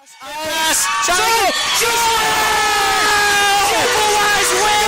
Chippewas win! Chippewas win!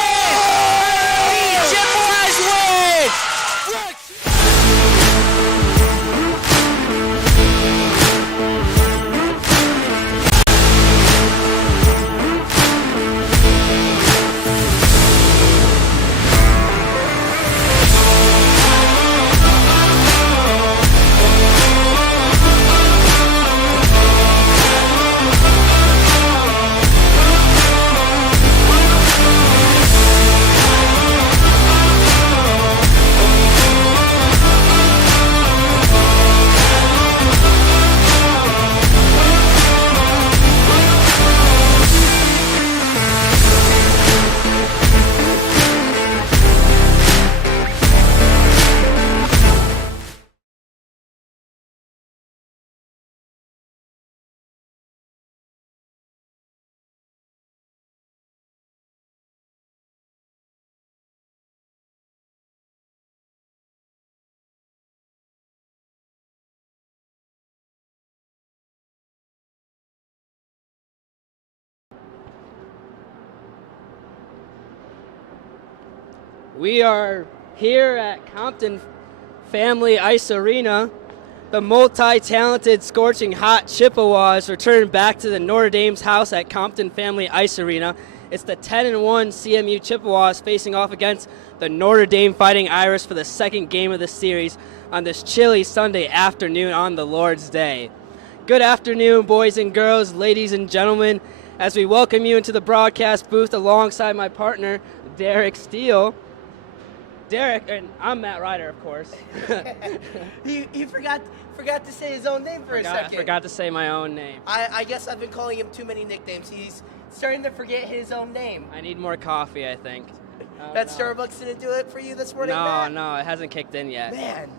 We are here at Compton Family Ice Arena. The multi-talented, scorching hot Chippewas return back to the Notre Dame's house at Compton Family Ice Arena. It's the 10-1 CMU Chippewas facing off against the Notre Dame Fighting Irish for the second game of the series on this chilly Sunday afternoon on the Lord's Day. Good afternoon, boys and girls, ladies and gentlemen, as we welcome you into the broadcast booth alongside my partner, Derek Steele. Derek, and I'm Matt Ryder, of course. he forgot to say his own name for a second. I forgot to say my own name. I guess I've been calling him too many nicknames. He's starting to forget his own name. I need more coffee, I think. That Starbucks didn't do it for you this morning, No, Matt? no, it hasn't kicked in yet. Man.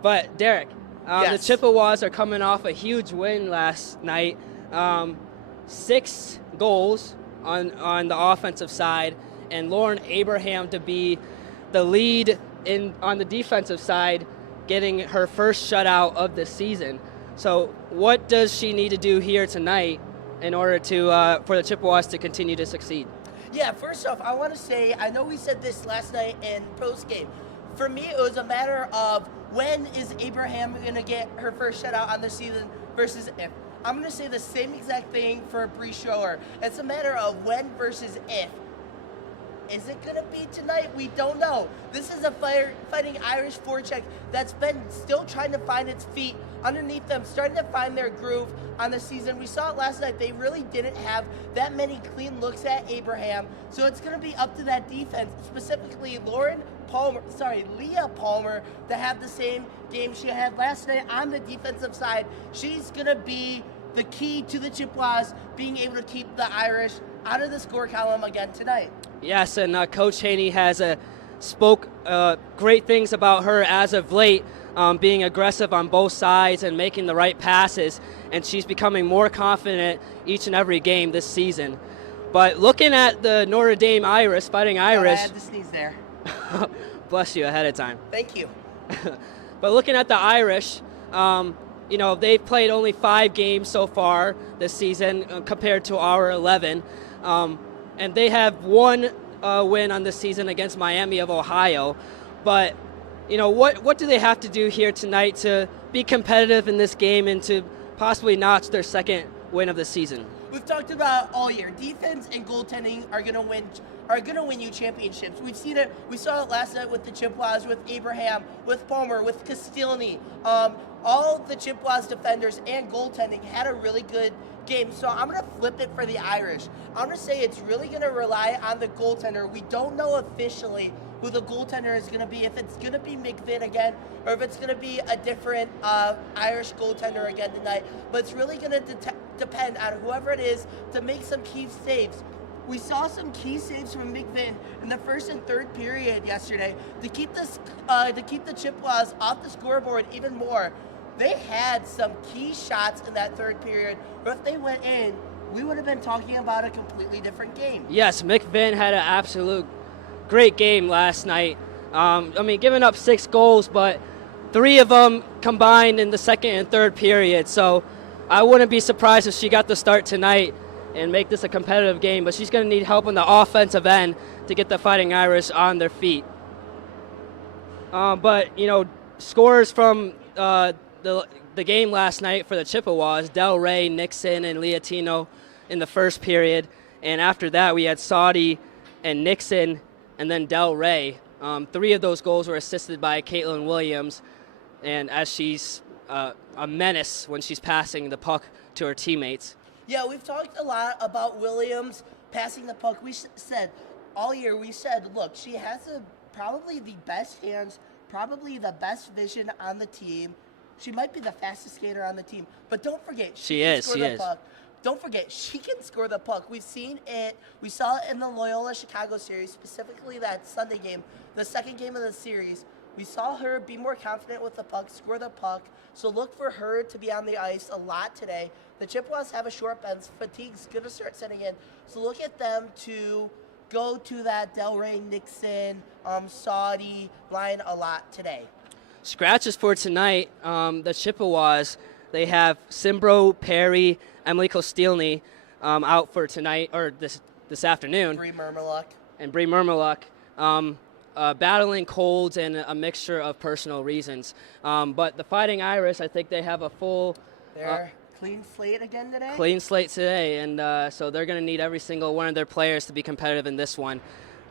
But, Derek, Yes. the Chippewas are coming off a huge win last night. 6 goals on the offensive side, and Lauren Abraham to be the lead on the defensive side, getting her first shutout of the season. So what does she need to do here tonight in order to for the Chippewas to continue to succeed? Yeah, first off, I want to say, I know we said this last night in postgame. For me, it was a matter of when is Abraham going to get her first shutout on the season versus if. I'm going to say the same exact thing for Bree Schroer. It's a matter of when versus if. Is it going to be tonight? We don't know. This is a Fighting Irish forecheck that's been still trying to find its feet underneath them, starting to find their groove on the season. We saw it last night. They really didn't have that many clean looks at Abraham. So it's going to be up to that defense, specifically Leah Palmer, to have the same game she had last night on the defensive side. She's going to be the key to the Chippewas being able to keep the Irish out of the score column again tonight. Yes, and Coach Haney has spoke great things about her as of late, being aggressive on both sides and making the right passes, and she's becoming more confident each and every game this season. But looking at the Notre Dame Fighting Irish... I had to sneeze there. Bless you ahead of time. Thank you. But looking at the Irish, they've played only 5 games so far this season compared to our 11. And they have 1 win on this season against Miami of Ohio. But, what do they have to do here tonight to be competitive in this game and to possibly notch their second win of the season? We've talked about all year. Defense and goaltending are going to win you championships. We've seen it. We saw it last night with the Chippewas, with Abraham, with Palmer, with Castilny. All the Chippewas defenders and goaltending had a really good game. So I'm going to flip it for the Irish. I'm going to say it's really going to rely on the goaltender. We don't know officially who the goaltender is going to be, if it's going to be McVin again, or if it's going to be a different Irish goaltender again tonight. But it's really going to depend on whoever it is to make some key saves. We saw some key saves from McVin in the first and third period yesterday to keep the Chippewas off the scoreboard even more. They had some key shots in that third period, or if they went in, we would have been talking about a completely different game. Yes, McVin had an absolute great game last night. Giving up 6 goals, but 3 of them combined in the second and third period. So I wouldn't be surprised if she got the start tonight and make this a competitive game, but she's going to need help on the offensive end to get the Fighting Irish on their feet. But, scores from the game last night for the Chippewas, Del Rey, Nixon, and Leotino in the first period. And after that, we had Saudi and Nixon and then Del Rey. 3 of those goals were assisted by Caitlin Williams, and as she's a menace when she's passing the puck to her teammates. Yeah, we've talked a lot about Williams passing the puck. We said all year, look, she has probably the best hands, probably the best vision on the team. She might be the fastest skater on the team, but don't forget, she can score the puck. Don't forget, she can score the puck. We've seen it. We saw it in the Loyola Chicago series, specifically that Sunday game, the second game of the series. We saw her be more confident with the puck, score the puck. So look for her to be on the ice a lot today. The Chippewas have a short bench. Fatigue's going to start setting in. So look at them to go to that Del Rey, Nixon, Saudi line a lot today. Scratches for tonight, the Chippewas, they have Simbro, Perry, Emily Kostilny out for tonight, or this afternoon. Bree Murmaluk. And Bree Murmaluk. Battling colds and a mixture of personal reasons. But the Fighting Irish, I think they have a full... They're clean slate again today? Clean slate today, and so they're going to need every single one of their players to be competitive in this one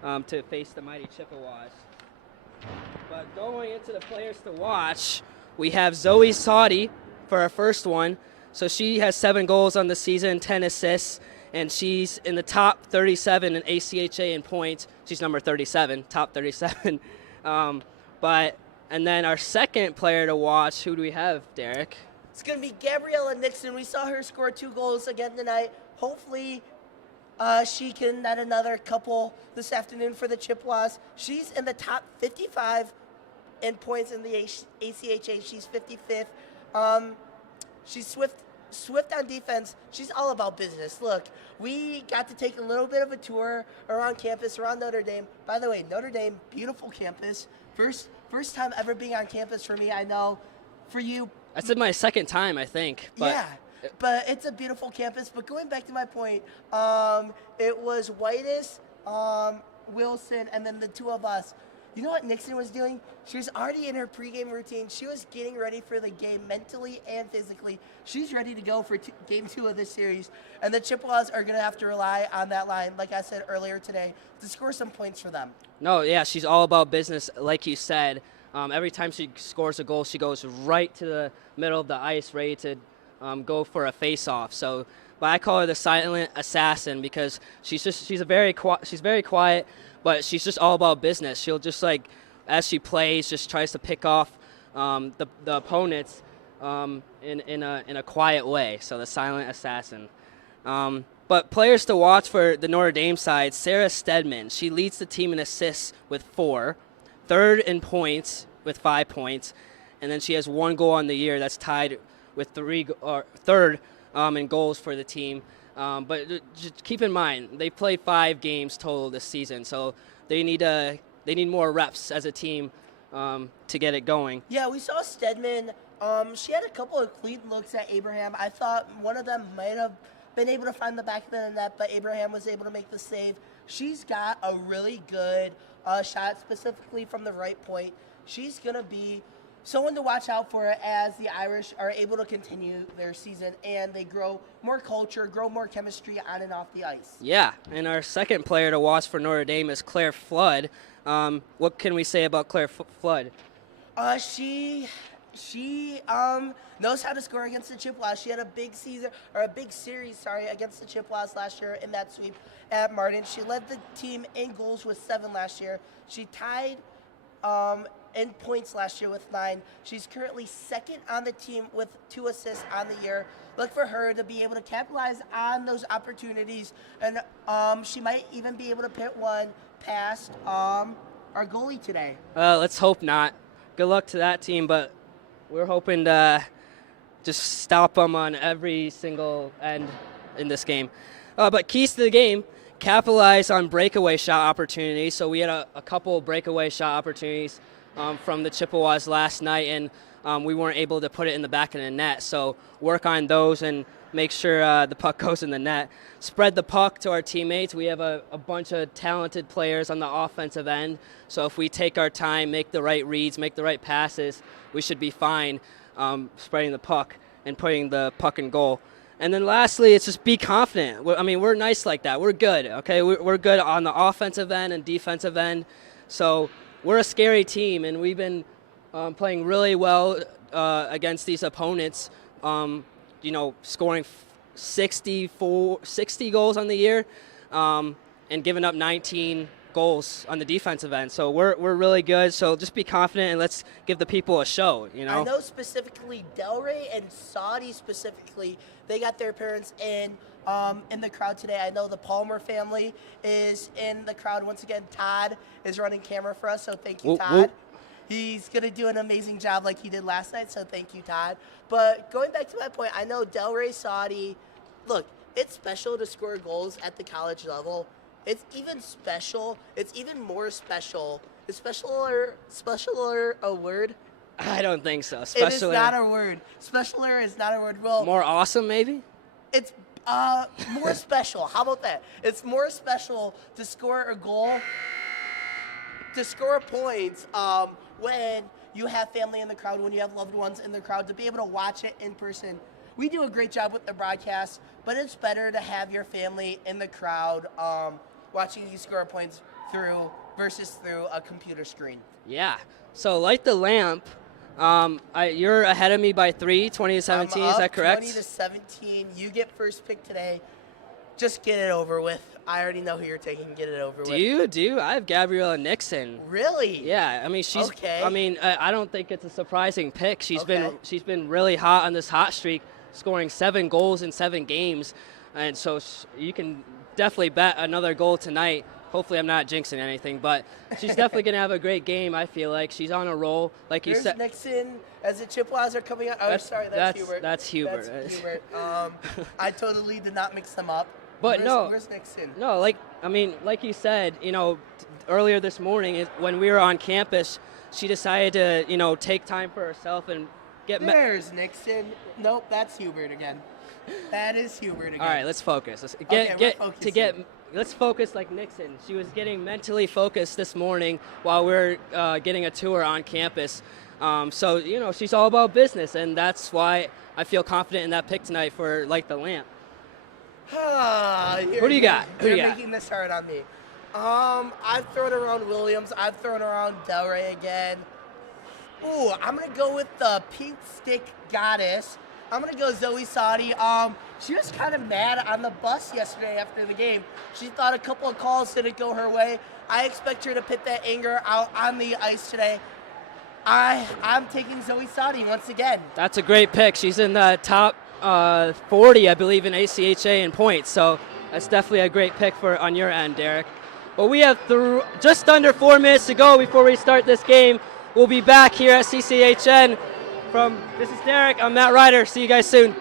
to face the mighty Chippewas. But going into the players to watch, we have Zoe Saudi for our first one. So she has 7 goals on the season, 10 assists, and she's in the top 37 in ACHA in points. She's number 37, top 37. And then our second player to watch, who do we have, Derek? It's going to be Gabriella Nixon. We saw her score 2 goals again tonight. Hopefully she can net another couple this afternoon for the Chippewas. She's in the top 55 in points in the ACHA. She's 55th. She's swift on defense. She's all about business. Look, we got to take a little bit of a tour around campus, around Notre Dame. By the way, Notre Dame, beautiful campus. First time ever being on campus for me, I know. For you... That's my second time, I think. But yeah, but it's a beautiful campus. But going back to my point, it was Whitus, Wilson, and then the 2 of us. You know what Nixon was doing? She was already in her pregame routine. She was getting ready for the game mentally and physically. She's ready to go for game 2 of this series. And the Chippewas are going to have to rely on that line, like I said earlier today, to score some points for them. No, yeah, she's all about business, like you said. Every time she scores a goal, she goes right to the middle of the ice, ready to go for a face-off. So, but I call her the silent assassin because she's very quiet, but she's just all about business. She'll just as she plays, just tries to pick off the opponents in a quiet way. So the silent assassin. But players to watch for the Notre Dame side: Sarah Stedman. She leads the team in assists with 4. Third in points with 5 points, and then she has 1 goal on the year. That's tied with third in goals for the team. But just keep in mind, they played 5 games total this season, so they need more reps as a team to get it going. Yeah, we saw Stedman. She had a couple of clean looks at Abraham. I thought one of them might have been able to find the back of the net, but Abraham was able to make the save. She's got a really good shot, specifically from the right point. She's going to be someone to watch out for as the Irish are able to continue their season and they grow more culture, grow more chemistry on and off the ice. Yeah, and our second player to watch for Notre Dame is Claire Flood. What can we say about Claire Flood? She knows how to score against the Chippewas. She had a big series against the Chippewas last year in that sweep at Martin. She led the team in goals with 7 last year. She tied in points last year with 9. She's currently second on the team with 2 assists on the year. Look for her to be able to capitalize on those opportunities, and she might even be able to put one past our goalie today. Let's hope not. Good luck to that team, but we're hoping to just stop them on every single end in this game. But keys to the game: capitalize on breakaway shot opportunities. So we had a couple breakaway shot opportunities from the Chippewas last night, and we weren't able to put it in the back of the net. So work on those and make sure the puck goes in the net. Spread the puck to our teammates. We have a bunch of talented players on the offensive end. So if we take our time, make the right reads, make the right passes, we should be fine spreading the puck and putting the puck in goal. And then lastly, it's just be confident. I mean, we're nice like that. We're good, okay? We're good on the offensive end and defensive end. So we're a scary team, and we've been playing really well against these opponents, scoring 60 goals on the year and giving up 19 goals on the defensive end. So we're really good. So just be confident and let's give the people a show, I know specifically Delray and Saudi specifically, they got their parents in the crowd today. I know the Palmer family is in the crowd. Once again, Todd is running camera for us, so thank you, Todd. He's going to do an amazing job like he did last night, so thank you, Todd. But going back to my point, I know Delray, Saudi, look, it's special to score goals at the college level. It's even special. It's even more special. Is specialer a word? I don't think so. It is not a word. Specialer is not a word. Well, more awesome, maybe? It's more special. How about that? It's more special to score a goal, to score points when you have family in the crowd, when you have loved ones in the crowd, to be able to watch it in person. We do a great job with the broadcast, but it's better to have your family in the crowd watching you score points versus through a computer screen. Yeah. So light the lamp. You're ahead of me by 3, 20-17. Is that correct? 20-17. You get first pick today. Just get it over with. I already know who you're taking. Get it over with. Do you? I have Gabriella Nixon. Really? Yeah. I mean, she's. Okay. I mean, I don't think it's a surprising pick. She's been really hot on this hot streak, scoring 7 goals in 7 games, and so you can definitely bet another goal tonight. Hopefully I'm not jinxing anything, but she's definitely going to have a great game, I feel like. She's on a roll. Like you said. Nixon as the Chippewas are coming out. Oh, sorry, that's Hubert. That's Hubert. That's Hubert. I totally did not mix them up. But where's Nixon? No, like you said, earlier this morning when we were on campus, she decided to, take time for herself and get. There's Nixon. Nope, that's Hubert again. That is Hubert again. All right, let's focus. Let's focus like Nixon. She was getting mentally focused this morning while we were getting a tour on campus. So she's all about business, and that's why I feel confident in that pick tonight for Light the Lamp. Who do you got? You're making this hard on me. I've thrown around Williams. I've thrown around Delray again. Ooh, I'm going to go with the pink stick goddess. I'm going to go Zoe Saudi. She was kind of mad on the bus yesterday after the game. She thought a couple of calls didn't go her way. I expect her to put that anger out on the ice today. I'm taking Zoe Saudi once again. That's a great pick. She's in the top 40, I believe, in ACHA in points. So that's definitely a great pick on your end, Derek. But we have just under 4 minutes to go before we start this game. We'll be back here at CCHN. This is Derek. I'm Matt Ryder. See you guys soon.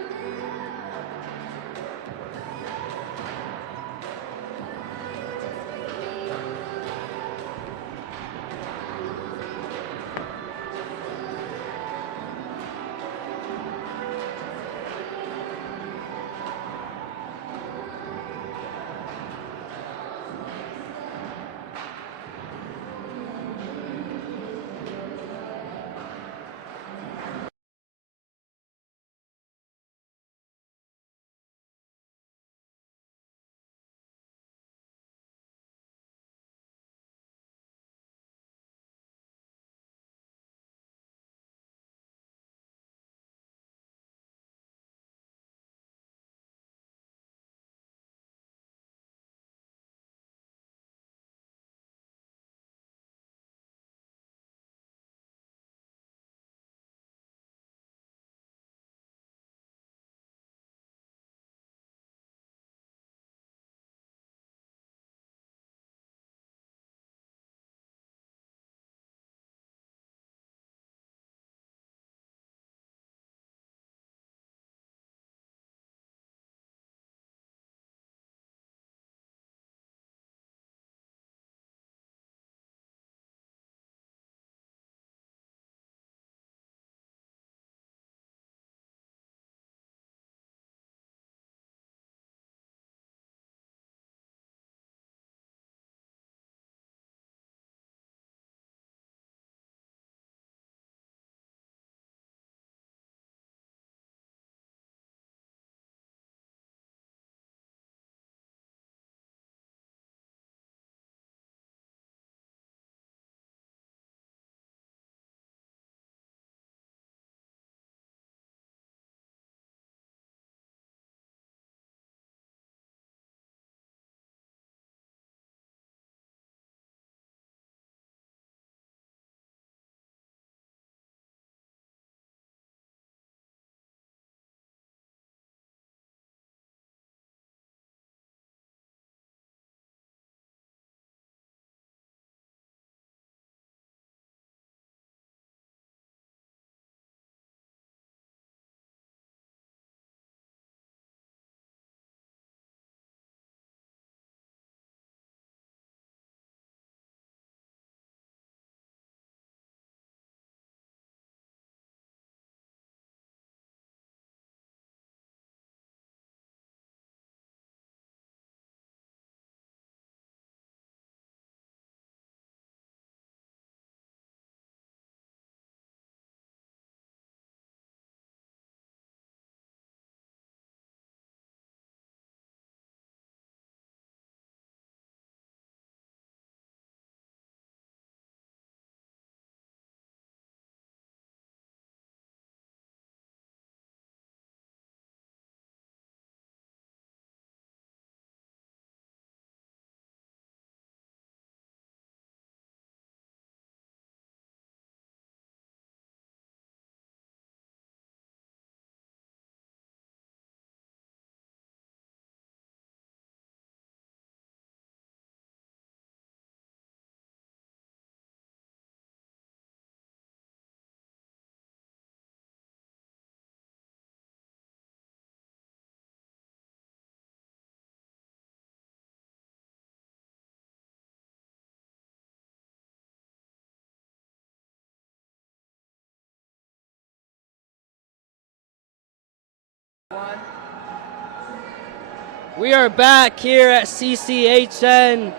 We are back here at CCHN.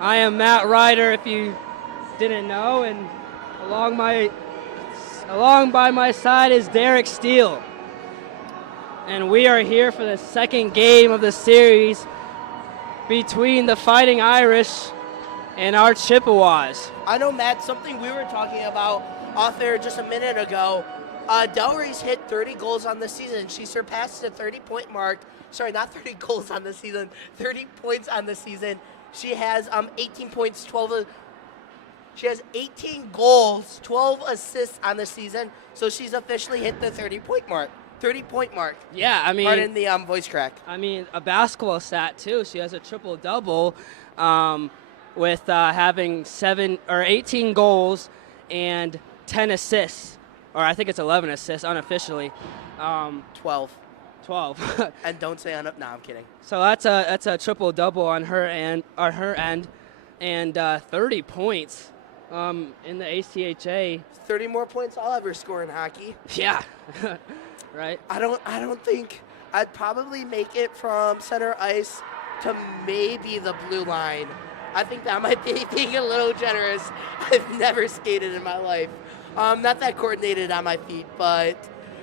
I am Matt Ryder, if you didn't know, and along by my side is Derek Steele. And we are here for the second game of the series between the Fighting Irish and our Chippewas. I know, Matt, something we were talking about off air just a minute ago. Delray's hit 30 goals on the season. She surpassed the 30-point mark. Sorry, not 30 goals on the season, 30 points on the season. She has 18 points, she has 18 goals, 12 assists on the season, so she's officially hit the 30-point mark. 30-point mark. Yeah, I mean, pardon the voice crack. I mean, a basketball stat too. She has a triple-double with having 18 goals and 10 assists, or I think it's 11 assists unofficially. 12. 12. And don't say no, I'm kidding. So that's a triple-double on her end, and 30 points in the ACHA. 30 more points I'll ever score in hockey. Yeah. Right. I don't think I'd probably make it from center ice to maybe the blue line. I think that might be being a little generous. I've never skated in my life. Not that coordinated on my feet, but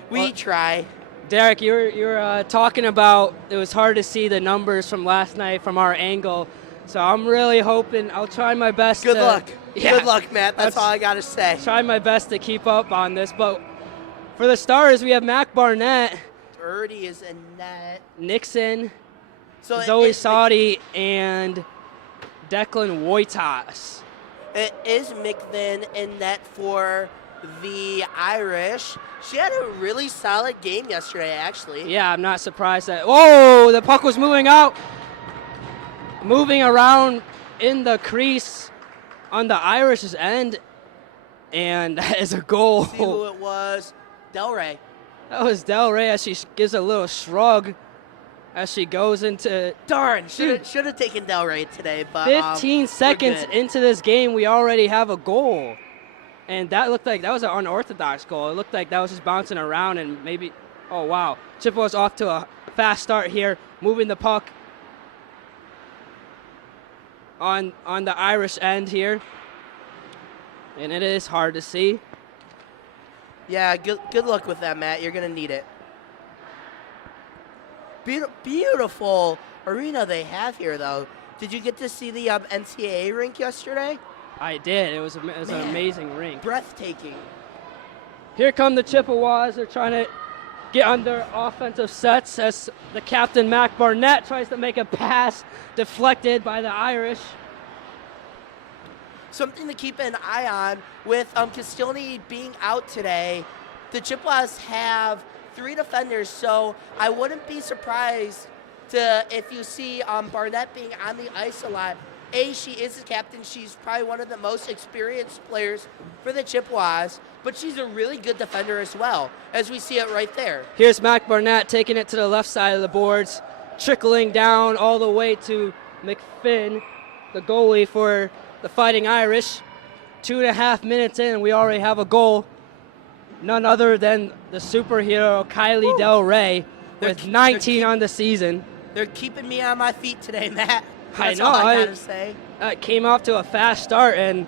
we try. Derek, you were talking about it was hard to see the numbers from last night from our angle. So I'm really hoping I'll try my best. Good luck. Yeah, good luck, Matt. That's all I got to say. Try my best to keep up on this. But for the Stars, we have Mac Barnett. Birdie is in net. Nixon, Zoe Saudi, and Declan Wojtas. It is McVin in net for the Irish. She had a really solid game yesterday, actually. Yeah, I'm not surprised that. Whoa, the puck was moving around in the crease on the Irish's end, and that is a goal. See who it was? Delray. That was Delray as she gives a little shrug as she goes into. Darn, should have taken Delray today, but 15 seconds into this game, we already have a goal. And that looked like that was an unorthodox goal. It looked like that was just bouncing around and maybe, oh wow. Chippewa's off to a fast start here, moving the puck on the Irish end here. And it is hard to see. Yeah, good luck with that, Matt. You're going to need it. Beautiful arena they have here, though. Did you get to see the NCAA rink yesterday? I did. It was an amazing rink. Breathtaking. Here come the Chippewas. They're trying to get on their offensive sets as the captain, Mac Barnett, tries to make a pass deflected by the Irish. Something to keep an eye on with Castiglione being out today. The Chippewas have 3 defenders, so I wouldn't be surprised if you see Barnett being on the ice a lot. She is the captain. She's probably one of the most experienced players for the Chippewas, but she's a really good defender as well, as we see it right there. Here's Mac Barnett taking it to the left side of the boards, trickling down all the way to McFinn, the goalie for the Fighting Irish. 2.5 minutes in, and we already have a goal. None other than the superhero Kylie Del Rey with 19 on the season. They're keeping me on my feet today, Matt. That's all I gotta say. Came off to a fast start, and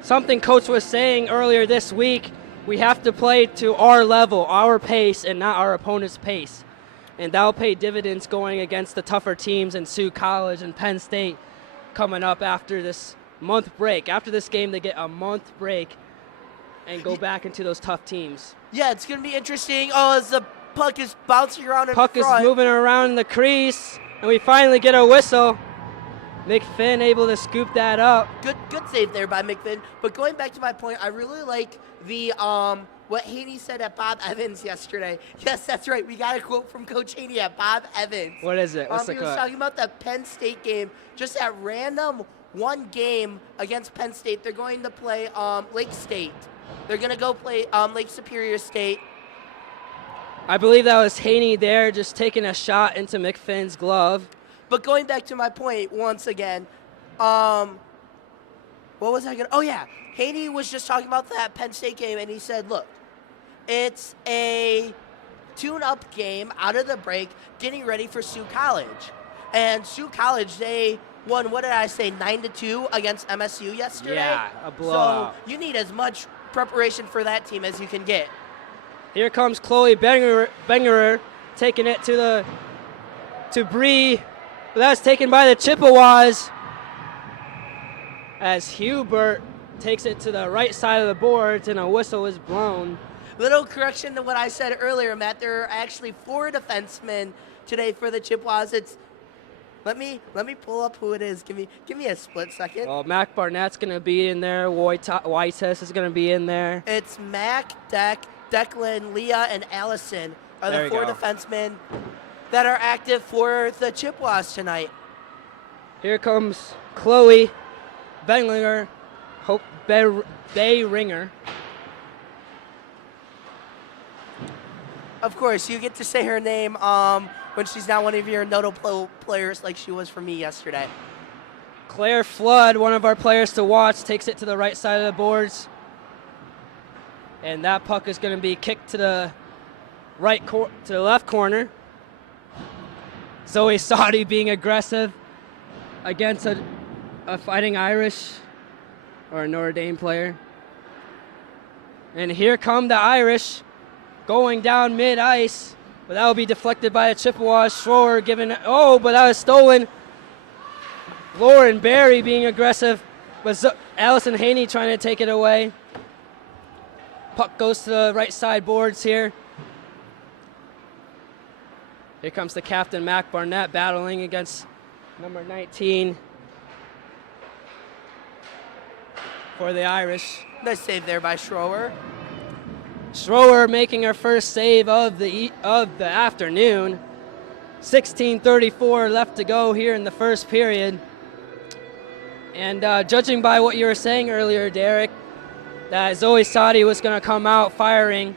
something Coach was saying earlier this week, we have to play to our level, our pace, and not our opponent's pace. And that'll pay dividends going against the tougher teams in Sioux College and Penn State coming up after this month break. After this game, they get a month break and go back into those tough teams. Yeah, it's going to be interesting. Oh, as the puck is bouncing around in front. Puck is moving around in the crease. And we finally get a whistle. McFinn able to scoop that up. Good save there by McFinn. But going back to my point, I really like the what Haney said at Bob Evans yesterday. Yes, that's right. We got a quote from Coach Haney at Bob Evans. What is it? What's the quote? He was talking about the Penn State game. Just at random one game against Penn State, they're going to play Lake State. They're going to go play Lake Superior State. I believe that was Haney there just taking a shot into McFinn's glove. But going back to my point once again, what was I going to – oh, yeah. Haney was just talking about that Penn State game, and he said, look, it's a tune-up game out of the break, getting ready for Sioux College. And Sioux College, they won, what did I say, 9-2 against MSU yesterday? Yeah, a blowout. So you need as much preparation for that team as you can get. Here comes Chloe Bengerer taking it to Bree. But that's taken by the Chippewas as Hubert takes it to the right side of the boards and a whistle is blown. Little correction to what I said earlier, Matt. There are actually 4 defensemen today for the Chippewas. Let me pull up who it is. Give me a split second. Well, Mac Barnett's going to be in there. Whites is going to be in there. It's Mac, Declan, Leah, and Allison are the 4 defensemen that are active for the Chippewas tonight. Here comes Chloe Bayringer. Of course, you get to say her name when she's not one of your notable players like she was for me yesterday. Claire Flood, one of our players to watch, takes it to the right side of the boards. And that puck is going to be kicked to the left corner. Zoe Sadi being aggressive against a Fighting Irish or a Notre Dame player. And here come the Irish going down mid-ice, but that will be deflected by a Chippewas. Schroer giving it, but that was stolen. Lauren Barry being aggressive, but Allison Haney trying to take it away. Puck goes to the right side boards here. Here comes the captain, Mac Barnett, battling against number 19 for the Irish. Nice save there by Schroer. Schroer making her first save of the afternoon. 16:34 left to go here in the first period. And judging by what you were saying earlier, Derek, that Zoe Sadi was going to come out firing,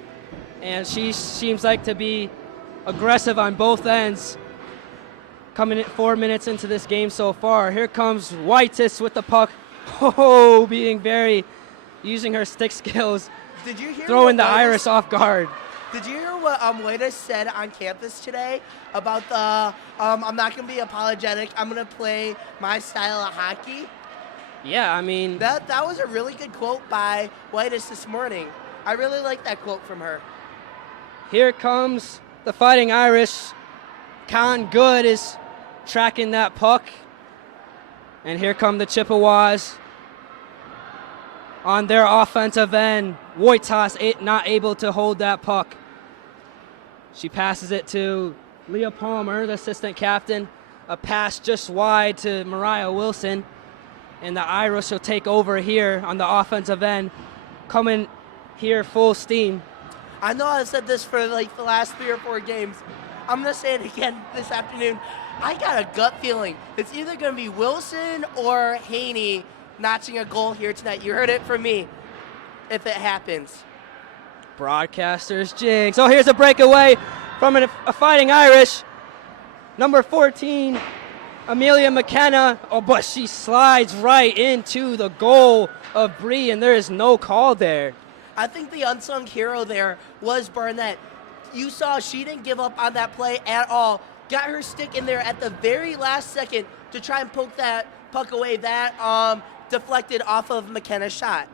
and she seems like to be aggressive on both ends. Coming in 4 minutes into this game so far. Here comes Whitis with the puck. Using her stick skills. Did you hear throwing the Irish off guard? Did you hear what Whitis said on campus today about the I'm not going to be apologetic, I'm going to play my style of hockey? Yeah, I mean, that was a really good quote by Whitis this morning. I really like that quote from her. Here comes the Fighting Irish. Con Good is tracking that puck. And here come the Chippewas on their offensive end. Wojtas not able to hold that puck. She passes it to Leah Palmer, the assistant captain. A pass just wide to Mariah Wilson. And the Irish will take over here on the offensive end. Coming here full steam. I know I've said this for like the last 3 or 4 games. I'm going to say it again this afternoon. I got a gut feeling it's either going to be Wilson or Haney notching a goal here tonight. You heard it from me if it happens. Broadcasters jinx. Oh, here's a breakaway from a Fighting Irish. Number 14, Amelia McKenna. Oh, but she slides right into the goal of Bree, and there is no call there. I think the unsung hero there was Barnett. You saw she didn't give up on that play at all. Got her stick in there at the very last second to try and poke that puck away. That deflected off of McKenna's shot.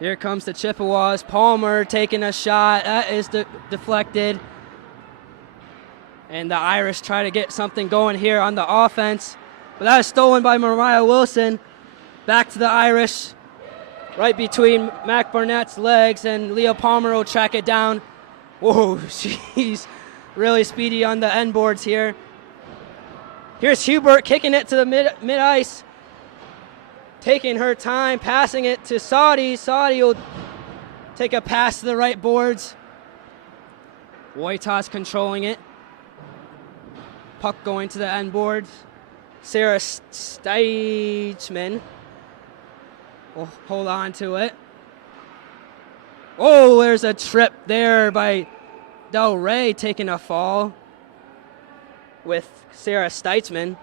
Here comes the Chippewas. Palmer taking a shot. That is deflected. And the Irish try to get something going here on the offense. But that is stolen by Mariah Wilson. Back to the Irish. Right between Mac Barnett's legs, and Leah Palmer will track it down. Whoa, she's really speedy on the end boards here. Here's Hubert kicking it to the mid-ice. Taking her time, passing it to Sadi. Sadi will take a pass to the right boards. Wojtas controlling it. Puck going to the end boards. Sarah Steichman will hold on to it. Oh, there's a trip there by Del Rey taking a fall with Sarah Steitzman.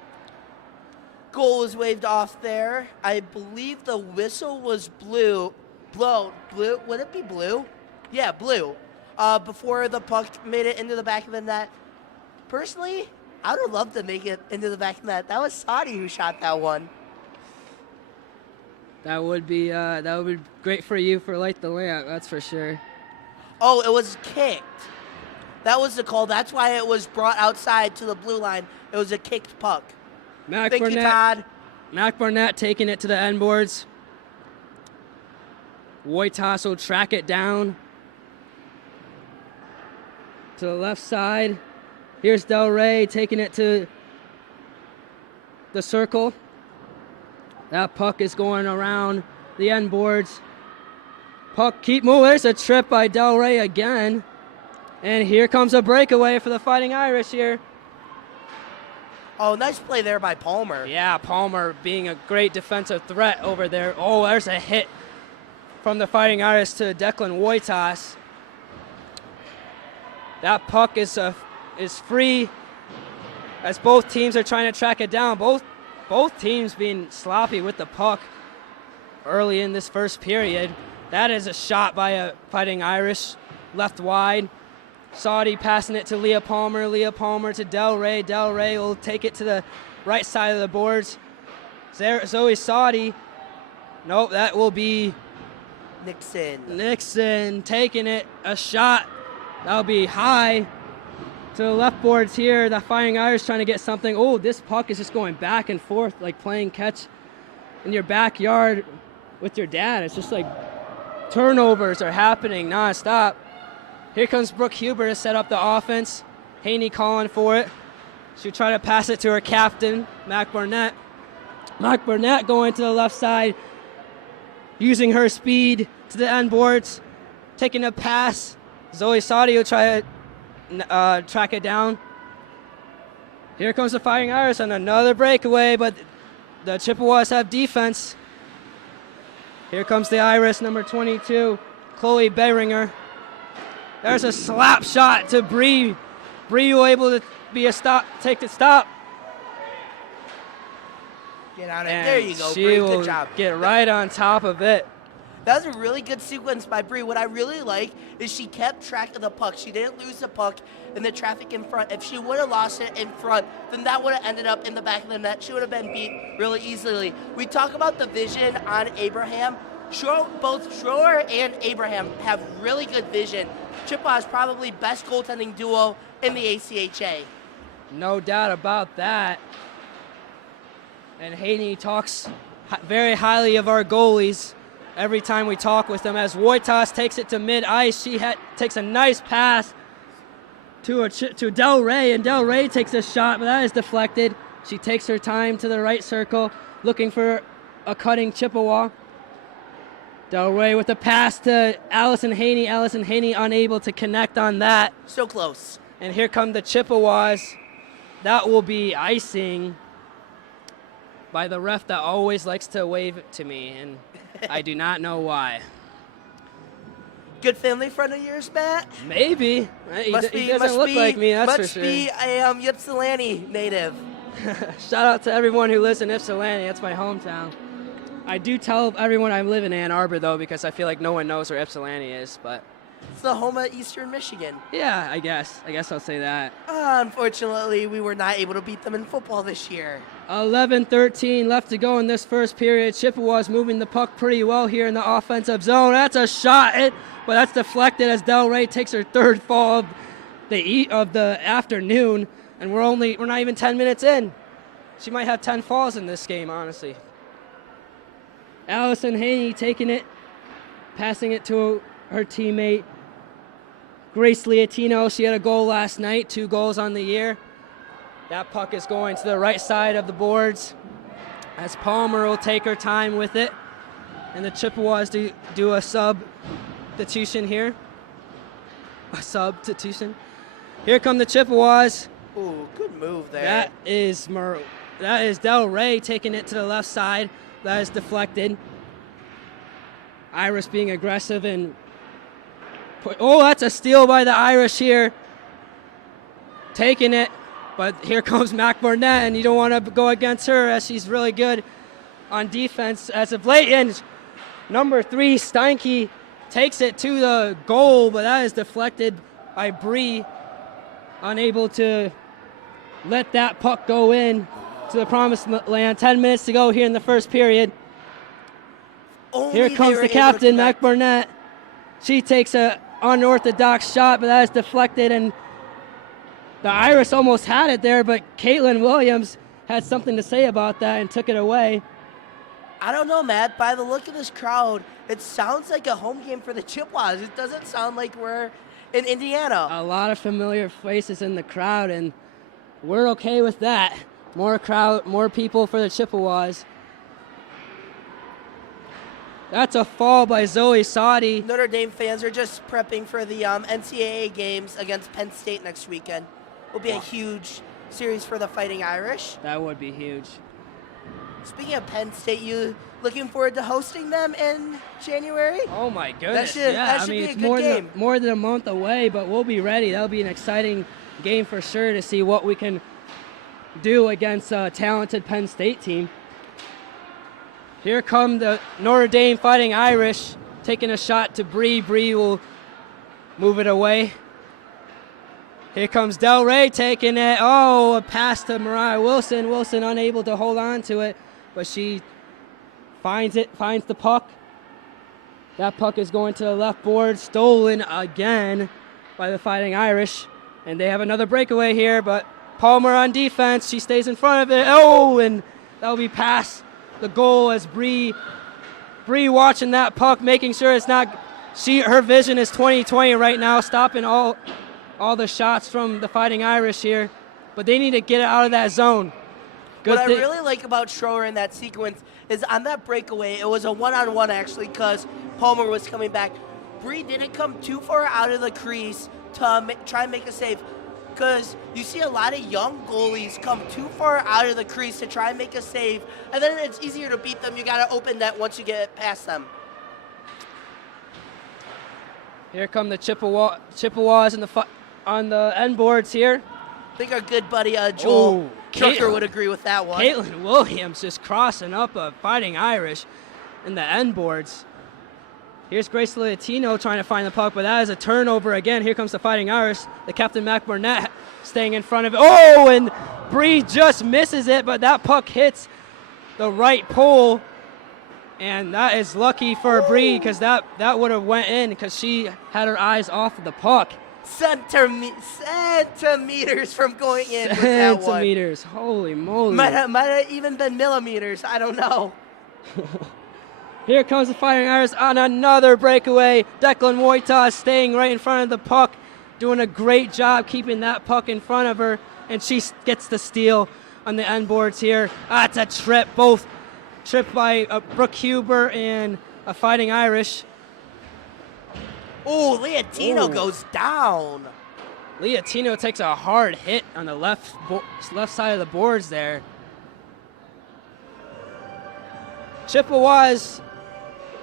Goal was waved off there. I believe the whistle was blown. Blue? Would it be blue? Yeah, blue. before the puck made it into the back of the net. Personally, I would have loved to make it into the back of the net. That was Saudi who shot that one. That would be great for you for Light the Lamp, that's for sure. Oh, it was kicked. That was the call. That's why it was brought outside to the blue line. It was a kicked puck. Thank you, Todd. Mac Barnett taking it to the end boards. Wojtas will track it down to the left side. Here's Del Rey taking it to the circle. That puck is going around the end boards. Puck keep moving. There's a trip by Del Rey again. And here comes a breakaway for the Fighting Irish here. Oh, nice play there by Palmer. Yeah, Palmer being a great defensive threat over there. Oh, there's a hit from the Fighting Irish to Declan Wojtas. That puck is free as both teams are trying to track it down. Both teams being sloppy with the puck early in this first period. That is a shot by a Fighting Irish, left wide. Saudi passing it to Leah Palmer. Leah Palmer to Del Rey. Del Rey will take it to the right side of the boards. Zoe Saudi. Nope, that will be Nixon taking it. A shot. That'll be high to the left boards here. The Fighting Irish trying to get something. Oh, this puck is just going back and forth like playing catch in your backyard with your dad. It's just like turnovers are happening nonstop. Here comes Brooke Huber to set up the offense. Haney calling for it. She'll try to pass it to her captain, Mac Barnett. Mac Barnett going to the left side, using her speed to the end boards, taking a pass. Zoe Saudi will try to track it down. Here comes the Fighting Irish on another breakaway, but the Chippewas have defense. Here comes the Irish, number 22, Chloe Behringer. There's a slap shot to Bree. Bree will able to take the stop. Get out of it. There you go, She Bree. will Good job. get right on top of it. That was a really good sequence by Bree. What I really like is she kept track of the puck. She didn't lose the puck in the traffic in front. If she would have lost it in front, then that would have ended up in the back of the net. She would have been beat really easily. We talk about the vision on Abraham. Both Schroer and Abraham have really good vision. Chippewas probably best goaltending duo in the ACHA. No doubt about that. And Haney talks very highly of our goalies every time we talk with them. As Wojtas takes it to mid-ice, she takes a nice pass to Del Rey, and Del Rey takes a shot, but that is deflected. She takes her time to the right circle, looking for a cutting Chippewa. Del Rey with a pass to Allison Haney. Allison Haney unable to connect on that. So close. And here come the Chippewas. That will be icing by the ref that always likes to wave it to me, and I do not know why. Good family friend of yours, Matt? Maybe. He doesn't look like me, that's for sure. Must be a Ypsilanti native. Shout out to everyone who lives in Ypsilanti. That's my hometown. I do tell everyone I live in Ann Arbor, though, because I feel like no one knows where Ypsilanti is, but... It's the home of Eastern Michigan. Yeah, I guess I'll say that. Unfortunately, we were not able to beat them in football this year. 11-13 left to go in this first period. Chippewas moving the puck pretty well here in the offensive zone. That's a shot, but that's deflected as Del Rey takes her third fall of the afternoon, and we're not even 10 minutes in. She might have 10 falls in this game, honestly. Allison Haney taking it, passing it to her teammate, Grace Liatino. She had a goal last night, 2 goals on the year. That puck is going to the right side of the boards as Palmer will take her time with it. And the Chippewas do a substitution here. A substitution. Here come the Chippewas. Ooh, good move there. That is Del Rey taking it to the left side. That is deflected. Irish being aggressive and that's a steal by the Irish here. Taking it, but here comes Mac Barnett, and you don't want to go against her as she's really good on defense. As of late, and number 3, Steinke takes it to the goal, but that is deflected by Bree, unable to let that puck go in to the promised land. 10 minutes to go here in the first period. Here comes the captain, Mac Burnett. She takes a unorthodox shot, but that is deflected, and the Irish almost had it there, but Caitlin Williams had something to say about that and took it away. I don't know, Matt. By the look of this crowd, it sounds like a home game for the Chippewas. It doesn't sound like we're in Indiana. A lot of familiar faces in the crowd, and we're okay with that. More crowd, more people for the Chippewas. That's a fall by Zoe Sadi. Notre Dame fans are just prepping for the NCAA games against Penn State next weekend. Will be a huge series for the Fighting Irish. That would be huge. Speaking of Penn State, you looking forward to hosting them in January? Oh my goodness! That should be it's a good game. more than a month away, but we'll be ready. That'll be an exciting game for sure to see what we can do against a talented Penn State team. Here come the Notre Dame Fighting Irish, taking a shot to Bree. Bree will move it away. Here comes Del Rey taking it. Oh, a pass to Mariah Wilson. Wilson unable to hold on to it, but she finds the puck. That puck is going to the left board, stolen again by the Fighting Irish. And they have another breakaway here, but Palmer on defense. She stays in front of it. Oh, and that'll be past the goal as Bree watching that puck, making sure it's not. Her vision is 20/20 right now, stopping all the shots from the Fighting Irish here, but they need to get it out of that zone. What I really like about Schroer in that sequence is on that breakaway, it was a one-on-one actually because Palmer was coming back. Bree didn't come too far out of the crease to try and make a save, because you see a lot of young goalies come too far out of the crease to try and make a save, and then it's easier to beat them. You got to open net once you get past them. Here come the Chippewas on the end boards here. I think our good buddy Joel Trucker would agree with that one. Caitlin Williams just crossing up a Fighting Irish in the end boards. Here's Grace Liatino trying to find the puck, but that is a turnover again. Here comes the Fighting Irish. The captain, Mac Burnett, staying in front of it. Oh, and Bree just misses it, but that puck hits the right pole. And that is lucky for Bree, because that would have went in because she had her eyes off of the puck. Centimeters from going in with that one. Centimeters, holy moly. Might have even been millimeters, I don't know. Here comes the Fighting Irish on another breakaway. Declan Wojtas staying right in front of the puck, doing a great job keeping that puck in front of her, and she gets the steal on the end boards here. It's a trip, both tripped by Brooke Huber and a Fighting Irish. Oh, Liatino goes down. Liatino takes a hard hit on the left side of the boards there. Chippewas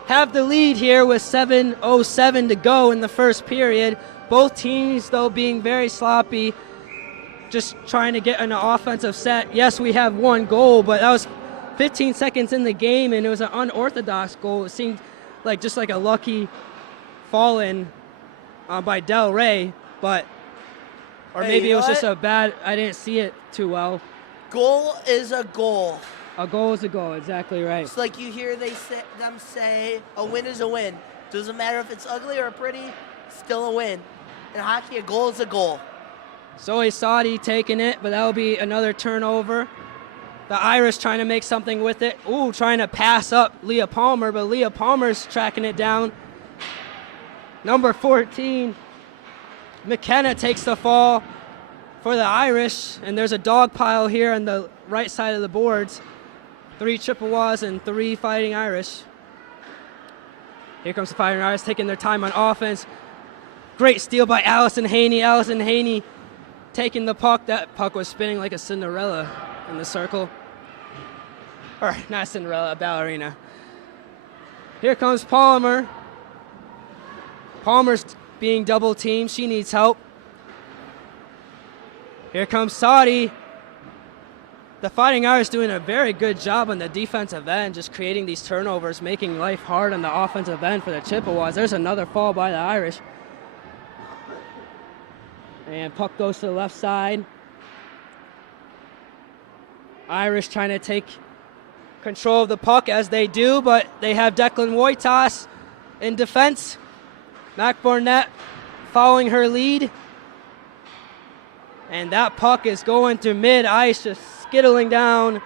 have the lead here with 7:07 to go in the first period. Both teams, though, being very sloppy, just trying to get an offensive set. Yes, we have one goal, but that was 15 seconds in the game, and it was an unorthodox goal. It seemed like just like a lucky fall in by Del Rey, or maybe it was just a bad, I didn't see it too well. Goal is a goal. A goal is a goal, exactly right. It's like you hear them say, a win is a win. Doesn't matter if it's ugly or pretty, still a win. In hockey, a goal is a goal. Zoe Sadi taking it, but that'll be another turnover. The Irish trying to make something with it. Ooh, trying to pass up Leah Palmer, but Leah Palmer's tracking it down. Number 14, McKenna takes the fall for the Irish, and there's a dog pile here on the right side of the boards. 3 Chippewas and 3 Fighting Irish. Here comes the Fighting Irish taking their time on offense. Great steal by Allison Haney. Allison Haney taking the puck. That puck was spinning like a Cinderella in the circle. Or not Cinderella, a ballerina. Here comes Palmer. Palmer's being double teamed. She needs help. Here comes Sadi. the Fighting Irish doing a very good job on the defensive end, just creating these turnovers, making life hard on the offensive end for the Chippewas. There's another fall by the Irish. And puck goes to the left side. Irish trying to take control of the puck as they do, but they have Declan Wojtas in defense. Mac Barnett following her lead. And that puck is going through mid-ice, just skittling down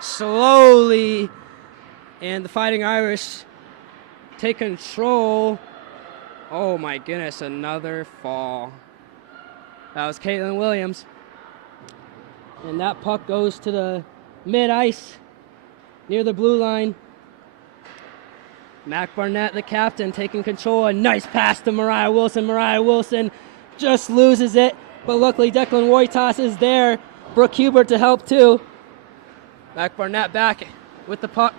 slowly. And the Fighting Irish take control. Oh my goodness, another fall. That was Caitlin Williams. And that puck goes to the mid-ice near the blue line. Mac Barnett, the captain, taking control. A nice pass to Mariah Wilson. Mariah Wilson just loses it. But luckily, Declan Wojtas is there. Brooke Hubert to help, too. Mac Barnett back with the puck.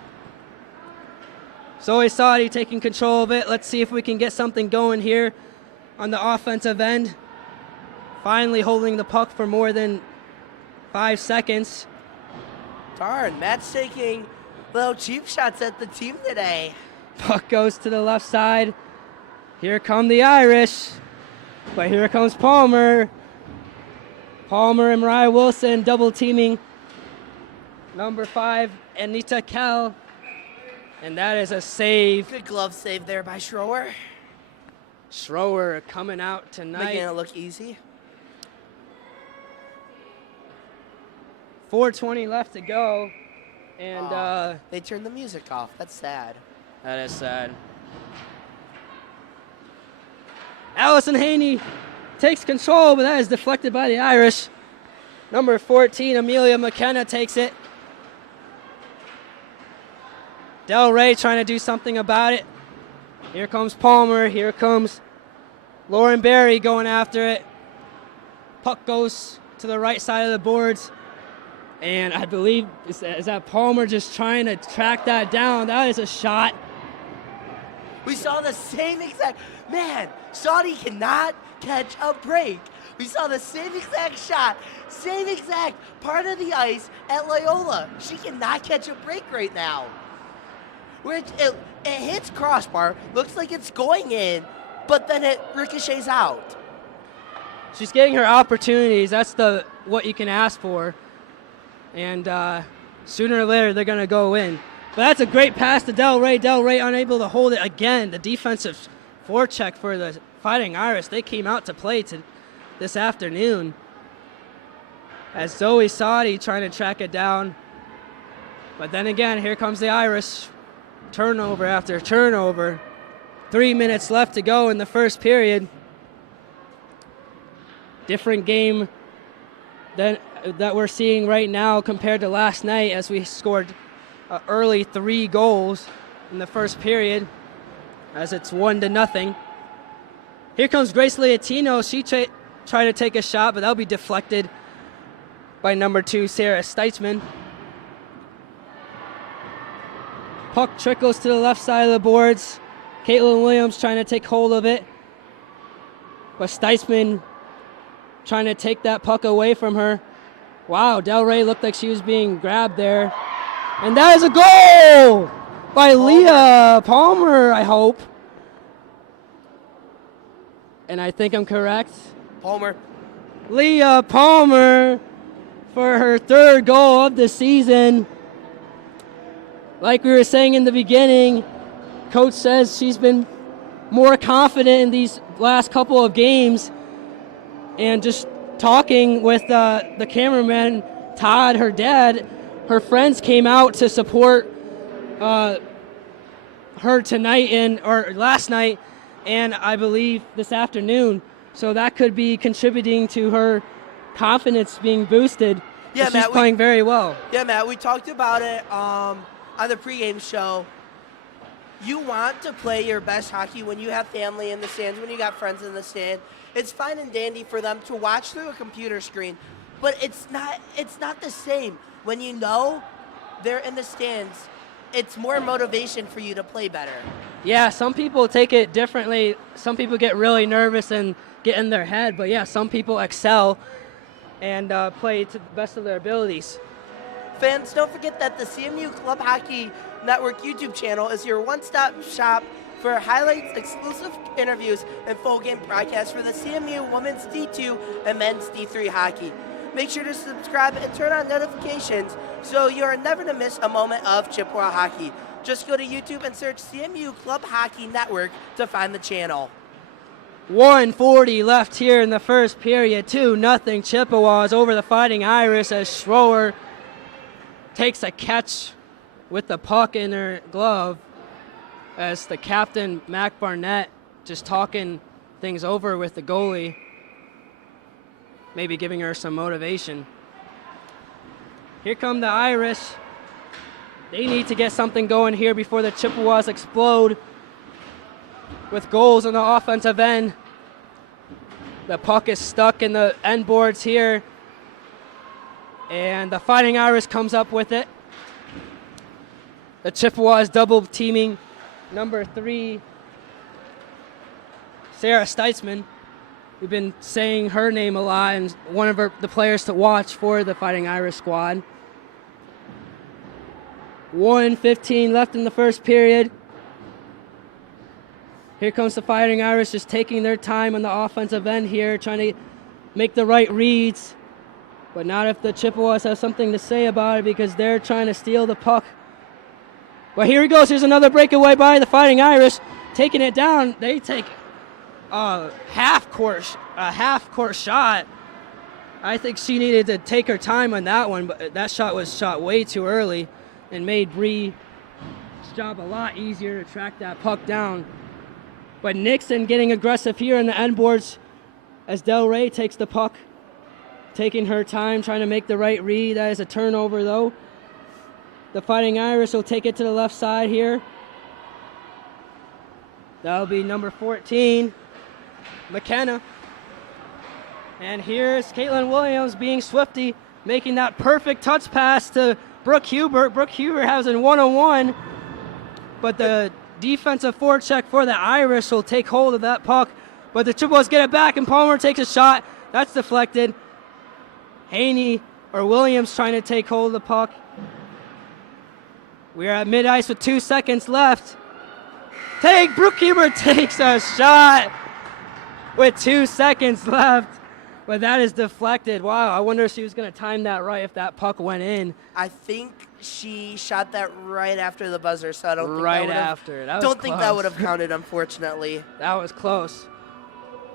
Zoe Saudi taking control of it. Let's see if we can get something going here on the offensive end. Finally holding the puck for more than 5 seconds. Darn, Matt's taking little cheap shots at the team today. Puck goes to the left side. Here come the Irish. But here comes Palmer. Palmer and Mariah Wilson double teaming number 5, Anita Kell. And that is a save. Good glove save there by Schroer. Schroer coming out tonight. Making it look easy. 4:20 left to go. And they turned the music off. That's sad. That is sad. Allison Haney takes control, but that is deflected by the Irish. Number 14, Amelia McKenna takes it. Del Rey trying to do something about it. Here comes Palmer. Here comes Lauren Berry going after it. Puck goes to the right side of the boards. And I believe, is that Palmer just trying to track that down? That is a shot. We saw the same exact, man, Saudi cannot catch a break. We saw the same exact shot, same exact part of the ice at Loyola. She cannot catch a break right now. Which it hits crossbar, looks like it's going in, but then it ricochets out. She's getting her opportunities. That's what you can ask for. And sooner or later, they're going to go in. But that's a great pass to Del Rey. Del Rey unable to hold it again. The defensive forecheck for the Fighting Irish. They came out to play this afternoon. As Zoe Saudi trying to track it down. But then again, here comes the Irish. Turnover after turnover. 3 minutes left to go in the first period. Different game that we're seeing right now compared to last night, as we scored early 3 goals in the first period, as it's 1-0. Here comes Grace Leotino. She tried to take a shot, but that'll be deflected by number 2, Sarah Steitzman. Puck trickles to the left side of the boards. Caitlin Williams trying to take hold of it, but Steitzman trying to take that puck away from her. Wow, Del Rey looked like she was being grabbed there. And that is a goal by Leah Palmer, I hope. And I think I'm correct. Palmer. Leah Palmer for her 3rd goal of the season. Like we were saying in the beginning, Coach says she's been more confident in these last couple of games. And just talking with the cameraman, Todd, her dad, her friends came out to support her tonight or last night, and I believe this afternoon. So that could be contributing to her confidence being boosted. Yeah, she's playing very well. Yeah, Matt, we talked about it on the pregame show. You want to play your best hockey when you have family in the stands, when you got friends in the stand. It's fine and dandy for them to watch through a computer screen, but it's not the same. When you know they're in the stands, it's more motivation for you to play better. Yeah, some people take it differently. Some people get really nervous and get in their head, but yeah, some people excel and play to the best of their abilities. Fans, don't forget that the CMU Club Hockey Network YouTube channel is your one-stop shop for highlights, exclusive interviews, and full game broadcasts for the CMU Women's D2 and Men's D3 hockey. Make sure to subscribe and turn on notifications so you are never to miss a moment of Chippewa hockey. Just go to YouTube and search CMU Club Hockey Network to find the channel. 1:40 left here in the first period. 2-0 Chippewas over the Fighting Irish as Schroer takes a catch with the puck in her glove as the captain, Mac Barnett, just talking things over with the goalie, maybe giving her some motivation. Here come the Irish. They need to get something going here before the Chippewas explode with goals on the offensive end. The puck is stuck in the end boards here, and the Fighting Irish comes up with it. The Chippewas double teaming number 3, Sarah Steitzman. We've been saying her name a lot, and one of the players to watch for the Fighting Irish squad. 1:15 left in the first period. Here comes the Fighting Irish, just taking their time on the offensive end here, trying to make the right reads. But not if the Chippewas have something to say about it, because they're trying to steal the puck. But here he goes. Here's another breakaway by the Fighting Irish, taking it down. They take a half-court shot. I think she needed to take her time on that one, but that shot was shot way too early and made Bree's job a lot easier to track that puck down. But Nixon getting aggressive here in the end boards as Del Rey takes the puck, taking her time, trying to make the right read. That is a turnover, though. The Fighting Irish will take it to the left side here. That'll be number 14, McKenna. And here's Caitlin Williams being swifty, making that perfect touch pass to Brooke Hubert. Brooke Hubert has a one-on-one, but the defensive forecheck for the Irish will take hold of that puck. But the Chippewas get it back, and Palmer takes a shot. That's deflected. Haney or Williams trying to take hold of the puck. We are at mid-ice with 2 seconds left. Brooke Hubert takes a shot with 2 seconds left. But that is deflected. Wow, I wonder if she was going to time that right if that puck went in. I think she shot that right after the buzzer, so I don't think right after. That was don't think that would have counted, unfortunately. That was close.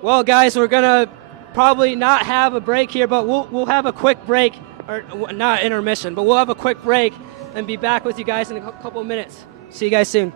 Well, guys, we're going to probably not have a break here, but we'll have a quick break, or not intermission, but we'll have a quick break and be back with you guys in a couple of minutes. See you guys soon.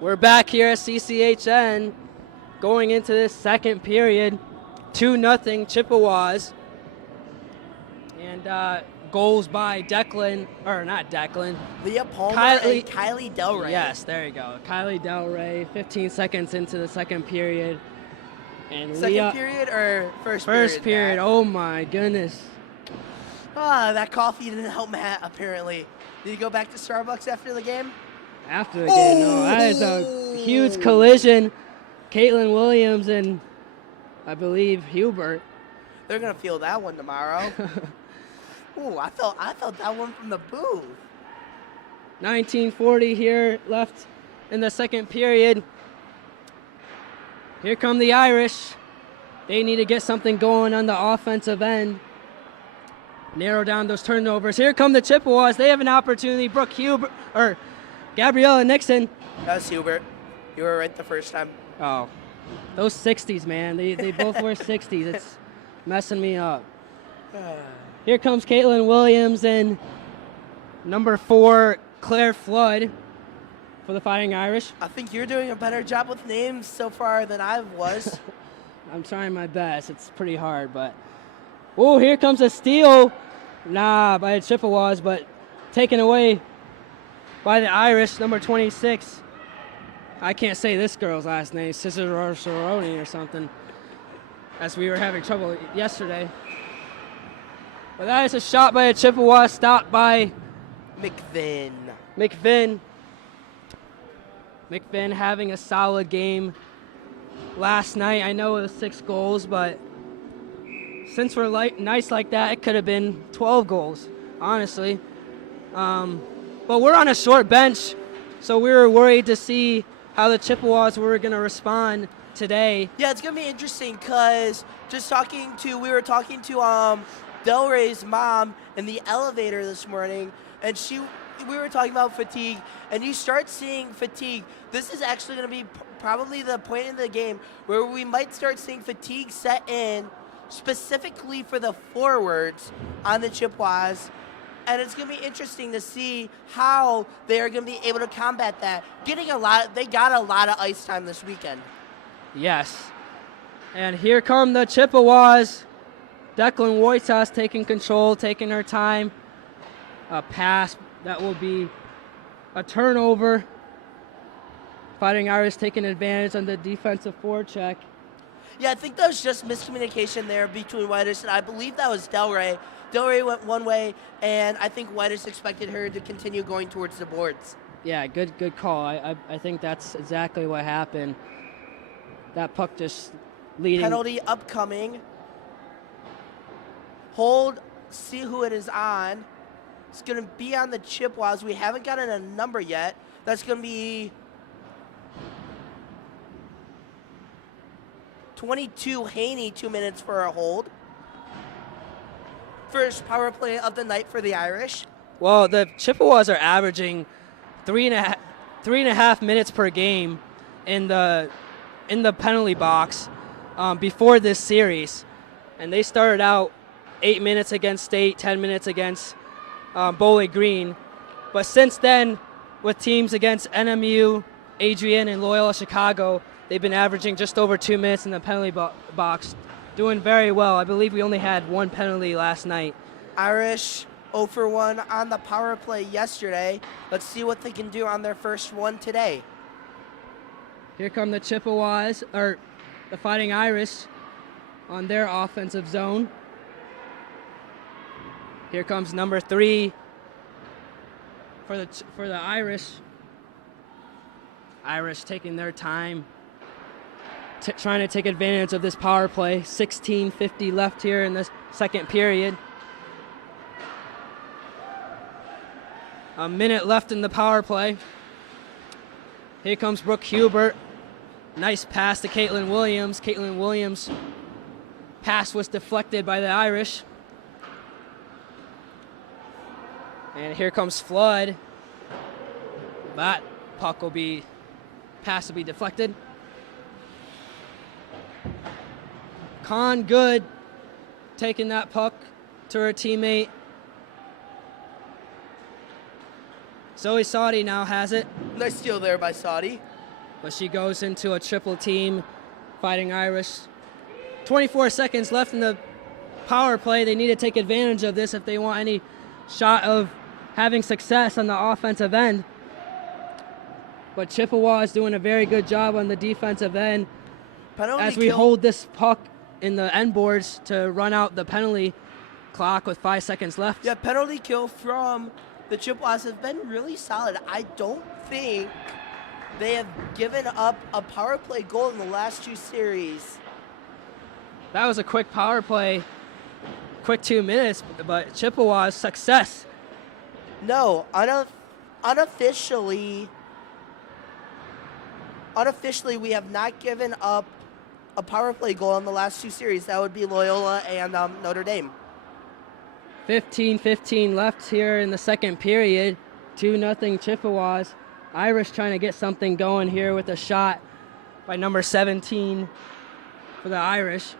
We're back here at CCHN going into this second period. 2-0 Chippewas. And goals by Leah Palmer and Kylie Delray. Yes, there you go. Kylie Delray, 15 seconds into the second period. And Second period or first period? First period. Matt? Oh my goodness. That coffee didn't help Matt, apparently. Did you go back to Starbucks after the game? After the game, no. That is a huge collision. Caitlin Williams and, I believe, Hubert. They're going to feel that one tomorrow. Ooh, I felt that one from the booth. 19:40 here left in the second period. Here come the Irish. They need to get something going on the offensive end. Narrow down those turnovers. Here come the Chippewas. They have an opportunity. Gabriella Nixon. That was Hubert. You were right the first time. Oh, those 60s, man. They both wear 60s. It's messing me up. Here comes Caitlin Williams and number 4, Claire Flood for the Fighting Irish. I think you're doing a better job with names so far than I was. I'm trying my best. It's pretty hard, but... Oh, here comes a steal. By the Chippewas, but taken away by the Irish, number 26. I can't say this girl's last name, Cicerone or something, as we were having trouble yesterday. But that is a shot by a Chippewa, stopped by McVinn. McVinn having a solid game last night. I know it was 6 goals, but since we're nice like that, it could have been 12 goals, honestly. But we're on a short bench, so we were worried to see how the Chippewas were going to respond today. Yeah, it's going to be interesting because we were talking to Delray's mom in the elevator this morning, and we were talking about fatigue, and you start seeing fatigue. This is actually going to be probably the point in the game where we might start seeing fatigue set in, specifically for the forwards on the Chippewas. And it's going to be interesting to see how they are going to be able to combat that. They got a lot of ice time this weekend. Yes. And here come the Chippewas. Declan Wojtas taking control, taking her time. A pass that will be a turnover. Fighting Irish taking advantage on the defensive forecheck. Yeah, I think that was just miscommunication there between Whitish and I believe that was Delray. Delray went one way, and I think Whitish expected her to continue going towards the boards. Yeah, good call. I think that's exactly what happened. That puck just leading. Penalty upcoming. Hold, see who it is on. It's going to be on the Chippewas. We haven't gotten a number yet. That's going to be 22 Haney, 2 minutes for a hold. First power play of the night for the Irish. Well, the Chippewas are averaging 3.5 minutes per game in the penalty box before this series, and they started out 8 minutes against State, 10 minutes against Bowling Green, but since then, with teams against NMU, Adrian, and Loyola Chicago, they've been averaging just over 2 minutes in the penalty box. Doing very well. I believe we only had 1 penalty last night. Irish 0 for 1 on the power play yesterday. Let's see what they can do on their first one today. Here come the Chippewas, or the Fighting Irish, on their offensive zone. Here comes number 3 for the Irish. Irish taking their time, trying to take advantage of this power play. 16:50 left here in the second period. A minute left in the power play. Here comes Brooke Hubert. Nice pass to Caitlin Williams. Caitlin Williams' pass was deflected by the Irish. And here comes Flood. That pass will be deflected. Con Good taking that puck to her teammate. Zoe Saudi now has it. Nice steal there by Saudi. but she goes into a triple team. Fighting Irish. 24 seconds left in the power play. They need to take advantage of this if they want any shot of having success on the offensive end. But Chippewa is doing a very good job on the defensive end as we hold this puck in the end boards to run out the penalty clock with 5 seconds left. Yeah, penalty kill from the Chippewas has been really solid. I don't think they have given up a power play goal in the last 2 series. That was a quick power play, quick 2 minutes, but Chippewa's success. No, unofficially, we have not given up a power play goal in the last 2 series. That would be Loyola and Notre Dame. 15-15 left here in the second period. 2-0 Chippewas. Irish trying to get something going here with a shot by number 17 for the Irish.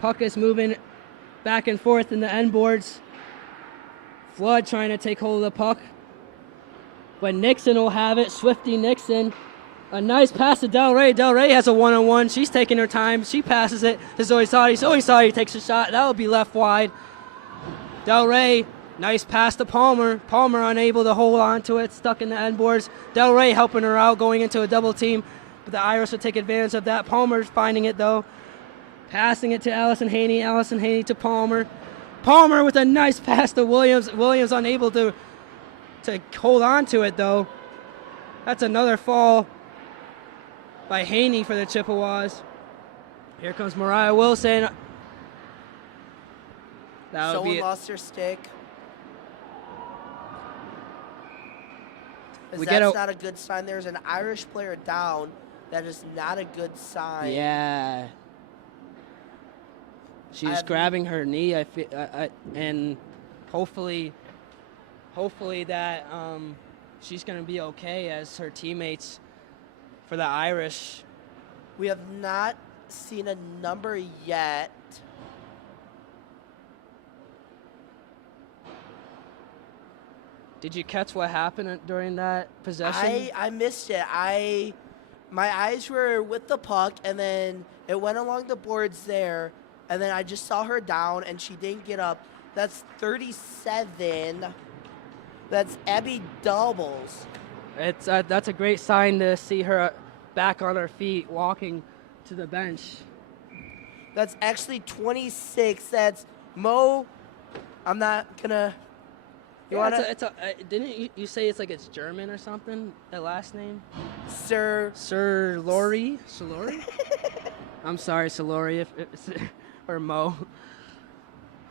Puck is moving back and forth in the end boards. Flood trying to take hold of the puck. But Nixon will have it. Swifty Nixon. A nice pass to Del Rey. Del Rey has a one-on-one. She's taking her time. She passes it to Zoe Sadi. Zoe Sadi takes a shot. That will be left wide. Del Rey, nice pass to Palmer. Palmer unable to hold on to it. Stuck in the end boards. Del Rey helping her out, going into a double team. But the Irish will take advantage of that. Palmer's finding it, though. Passing it to Allison Haney. Allison Haney to Palmer. Palmer with a nice pass to Williams. Williams unable to hold on to it, though. That's another fall by Haney for the Chippewas. Here comes Mariah Wilson. Someone lost their stick. That's not a good sign. There's an Irish player down. That is not a good sign. Yeah. She's grabbing her knee. I feel, and hopefully that she's going to be okay as her teammates for the Irish. We have not seen a number yet. Did you catch what happened during that possession? I missed it. My eyes were with the puck, and then it went along the boards there, and then I just saw her down, and she didn't get up. That's 37. That's Abby Doubles. That's a great sign to see her back on her feet, walking to the bench. That's actually 26. That's Mo. I'm not gonna. Didn't you say it's German or something? That last name? Sir Lori. Solori. I'm sorry, Solori, if or Mo.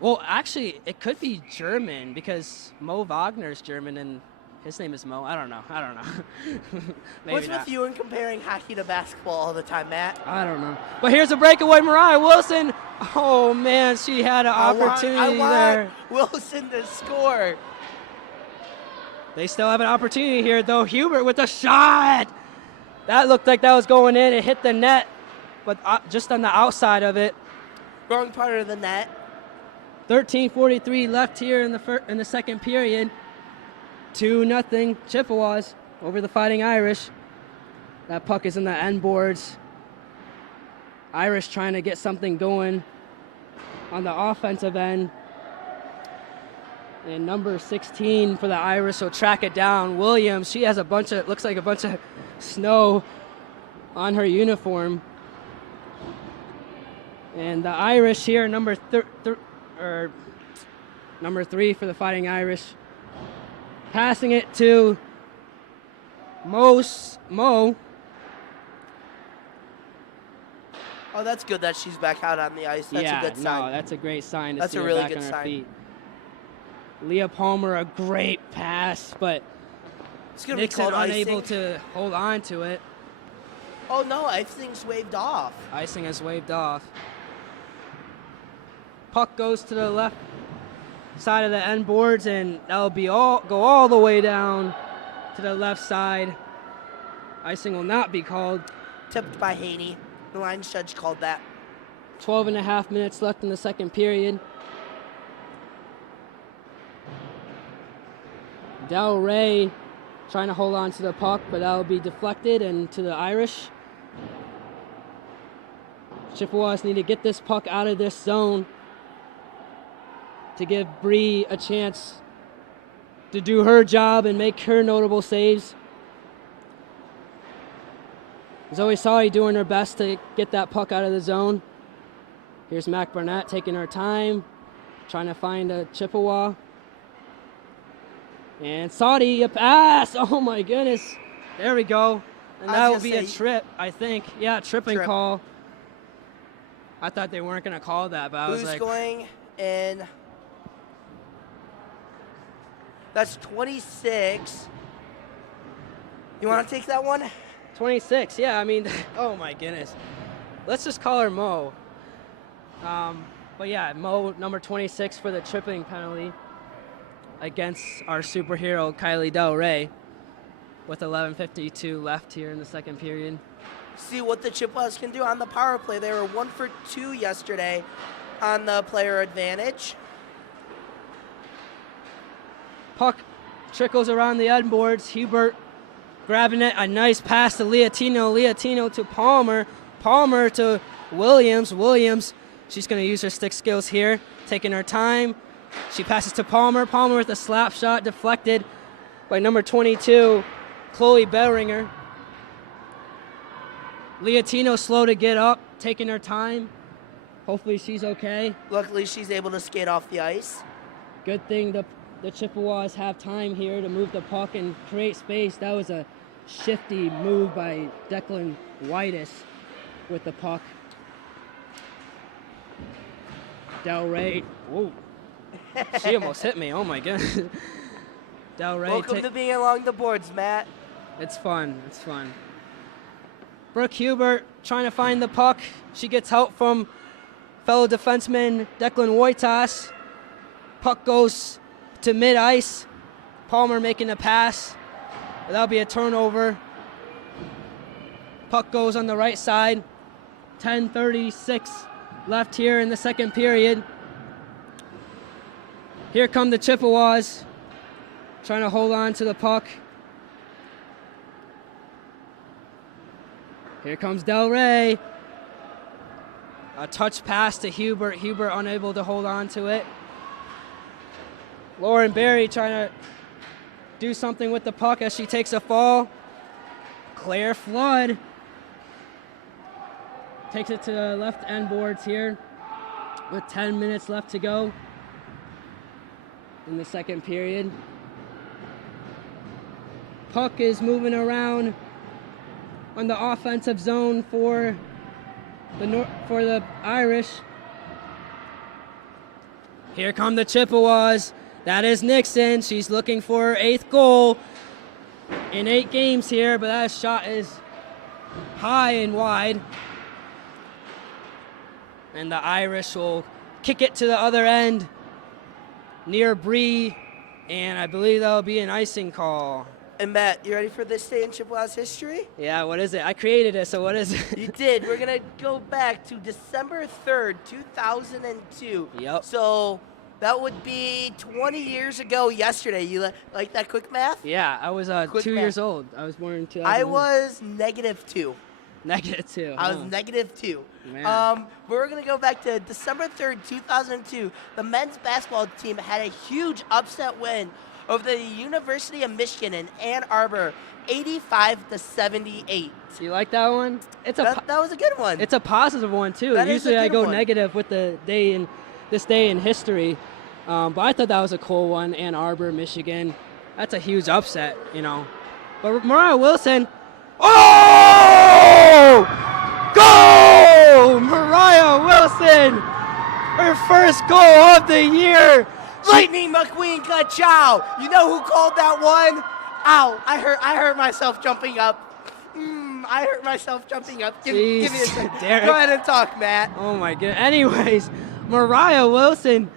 Well, actually, it could be German because Mo Wagner's German and his name is Mo. I don't know. What's with you and comparing hockey to basketball all the time, Matt? I don't know. But here's a breakaway. Mariah Wilson. Oh, man, she had an opportunity there. Wilson to score. They still have an opportunity here, though. Hubert with a shot. That looked like that was going in. It hit the net, but just on the outside of it. Wrong part of the net. 13:43 left here in the second period. 2-0 Chippewas over the Fighting Irish. That puck is in the end boards. Irish trying to get something going on the offensive end. And number 16 for the Irish will track it down. Williams, she has looks like a bunch of snow on her uniform. And the Irish here, number 3 for the Fighting Irish. Passing it to Mo. Oh, that's good that she's back out on the ice. That's a good sign. No, that's a great sign to that's see a her really back good on her sign. feet. Leah Palmer, a great pass, but Nixon unable to hold on to it. Oh, no, icing's waved off. Icing has waved off. Puck goes to the left side of the end boards, and that'll go all the way down to the left side. Icing will not be called. Tipped by Haney. The line judge called that. 12.5 minutes left in the second period. Del Rey trying to hold on to the puck, but that will be deflected and to the Irish. Chippewas need to get this puck out of this zone to give Bree a chance to do her job and make her notable saves. Zoe Sawyer doing her best to get that puck out of the zone. Here's Mac Burnett taking her time, trying to find a Chippewa. And Saudi, a pass! Oh my goodness. There we go. And that will be a trip, I think. Yeah, tripping call. I thought they weren't going to call that, but I was like... Who's going in? That's 26. You want to take that one? 26, yeah, I mean, oh my goodness. Let's just call her Mo. But yeah, Mo, number 26 for the tripping penalty against our superhero, Kylie Del Rey, with 11:52 left here in the second period. See what the Chippewas can do on the power play. They were 1 for 2 yesterday on the player advantage. Puck trickles around the end boards. Hubert grabbing it. A nice pass to Leotino. Leotino to Palmer. Palmer to Williams. Williams, she's going to use her stick skills here, taking her time. She passes to Palmer. Palmer with a slap shot deflected by number 22, Chloe Bellringer. Leotino slow to get up, taking her time. Hopefully she's okay. Luckily, she's able to skate off the ice. Good thing the Chippewas have time here to move the puck and create space. That was a shifty move by Declan Whitus with the puck. Del Rey, whoa. She almost hit me, oh my goodness. Del Rey. Welcome to being along the boards, Matt. It's fun, it's fun. Brooke Hubert trying to find the puck. She gets help from fellow defenseman Declan Whitas. Puck goes to mid-ice. Palmer making a pass. That'll be a turnover. Puck goes on the right side. 10:36 left here in the second period. Here come the Chippewas trying to hold on to the puck. Here comes Del Rey. A touch pass to Hubert. Hubert unable to hold on to it. Lauren Berry trying to do something with the puck as she takes a fall. Claire Flood takes it to the left end boards here with 10 minutes left to go in the second period. Puck is moving around on the offensive zone for the Irish. Here come the Chippewas. That is Nixon. She's looking for her 8th goal in 8 games here, but that shot is high and wide. And the Irish will kick it to the other end near Bree, and I believe that'll be an icing call. And Matt, you ready for this day in Chippewas history? Yeah, what is it? I created it, so what is it? You did. We're going to go back to December 3rd, 2002. Yep. So that would be 20 years ago yesterday. You like that quick math? Yeah, I was 2 years old. I was born in 2000. I was -2. -2. I was -2. Man. We're going to go back to December 3rd, 2002. The men's basketball team had a huge upset win over the University of Michigan in Ann Arbor, 85-78. You like that one? That was a good one. It's a positive one too. Usually I go negative with this day in history, but I thought that was a cool one. Ann Arbor, Michigan. That's a huge upset, you know. But Mariah Wilson, oh, go! Mariah Wilson, her first goal of the year. Lightning McQueen ka-chow. You know who called that one? Ow, I hurt myself jumping up. I hurt myself jumping up. Give me a second. Go ahead and talk, Matt. Oh my god. Anyways, Mariah Wilson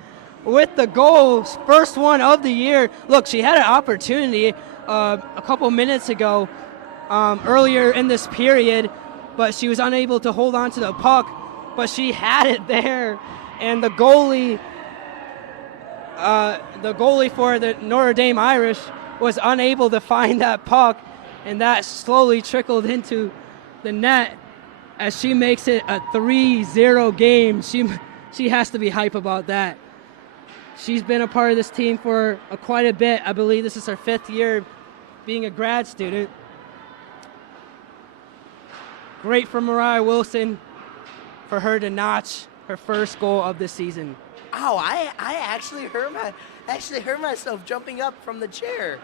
with the goal, first one of the year. Look, she had an opportunity a couple minutes ago, earlier in this period, but she was unable to hold on to the puck, but she had it there, and the goalie for the Notre Dame Irish was unable to find that puck, and that slowly trickled into the net as she makes it a 3-0 game. She has to be hype about that. She's been a part of this team for quite a bit. I believe this is her 5th year being a grad student. Great for Mariah Wilson for her to notch her first goal of the season. Oh, I actually heard myself jumping up from the chair.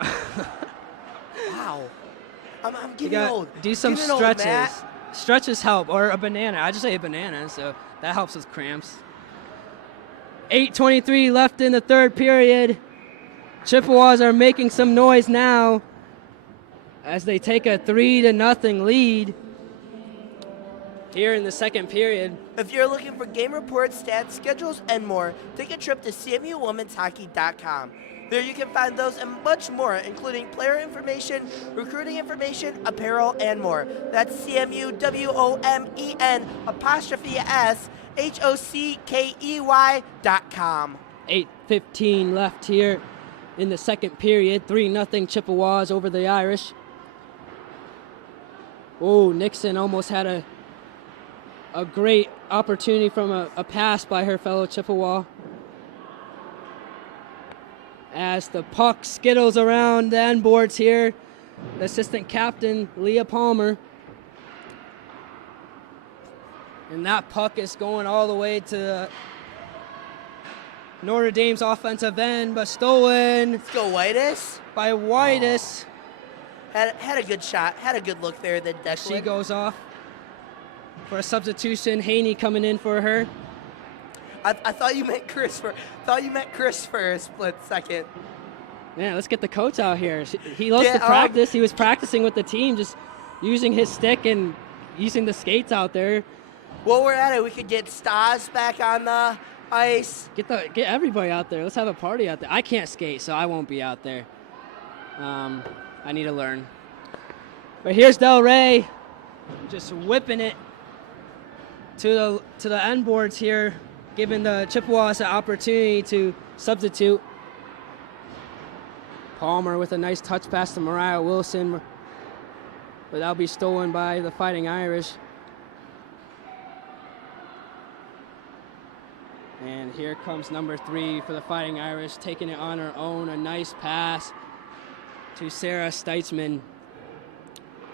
Wow. I'm getting old. Do some Getting old, stretches. Matt. Stretches help, or a banana. I just ate a banana, so that helps with cramps. 8:23 left in the third period. Chippewas are making some noise now as they take a 3-0 lead here in the second period. If you're looking for game reports, stats, schedules, and more, take a trip to CMUWomen'sHockey.com. There you can find those and much more, including player information, recruiting information, apparel, and more. That's CMUWomen'SHockey.com. 8:15 left here in the second period. 3-0 Chippewas over the Irish. Oh, Nixon almost had a great opportunity from a pass by her fellow Chippewa. As the puck skittles around the end boards here, the assistant captain, Leah Palmer. And that puck is going all the way to Notre Dame's offensive end, but stolen. Let's go, Whitus. By Whitus. Had a good shot, had a good look there. Then Declan. She goes off for a substitution. Haney coming in for her. I thought you meant Chris for a split second. Man, let's get the coach out here. He loves to practice. He was practicing with the team, just using his stick and using the skates out there. While we're at it, we could get Stas back on the ice. Get everybody out there. Let's have a party out there. I can't skate, so I won't be out there. I need to learn. But here's Del Rey, just whipping it to the end boards here, giving the Chippewas an opportunity to substitute. Palmer with a nice touch pass to Mariah Wilson, but that'll be stolen by the Fighting Irish. And here comes number 3 for the Fighting Irish, taking it on her own. A nice pass to Sarah Steitzman.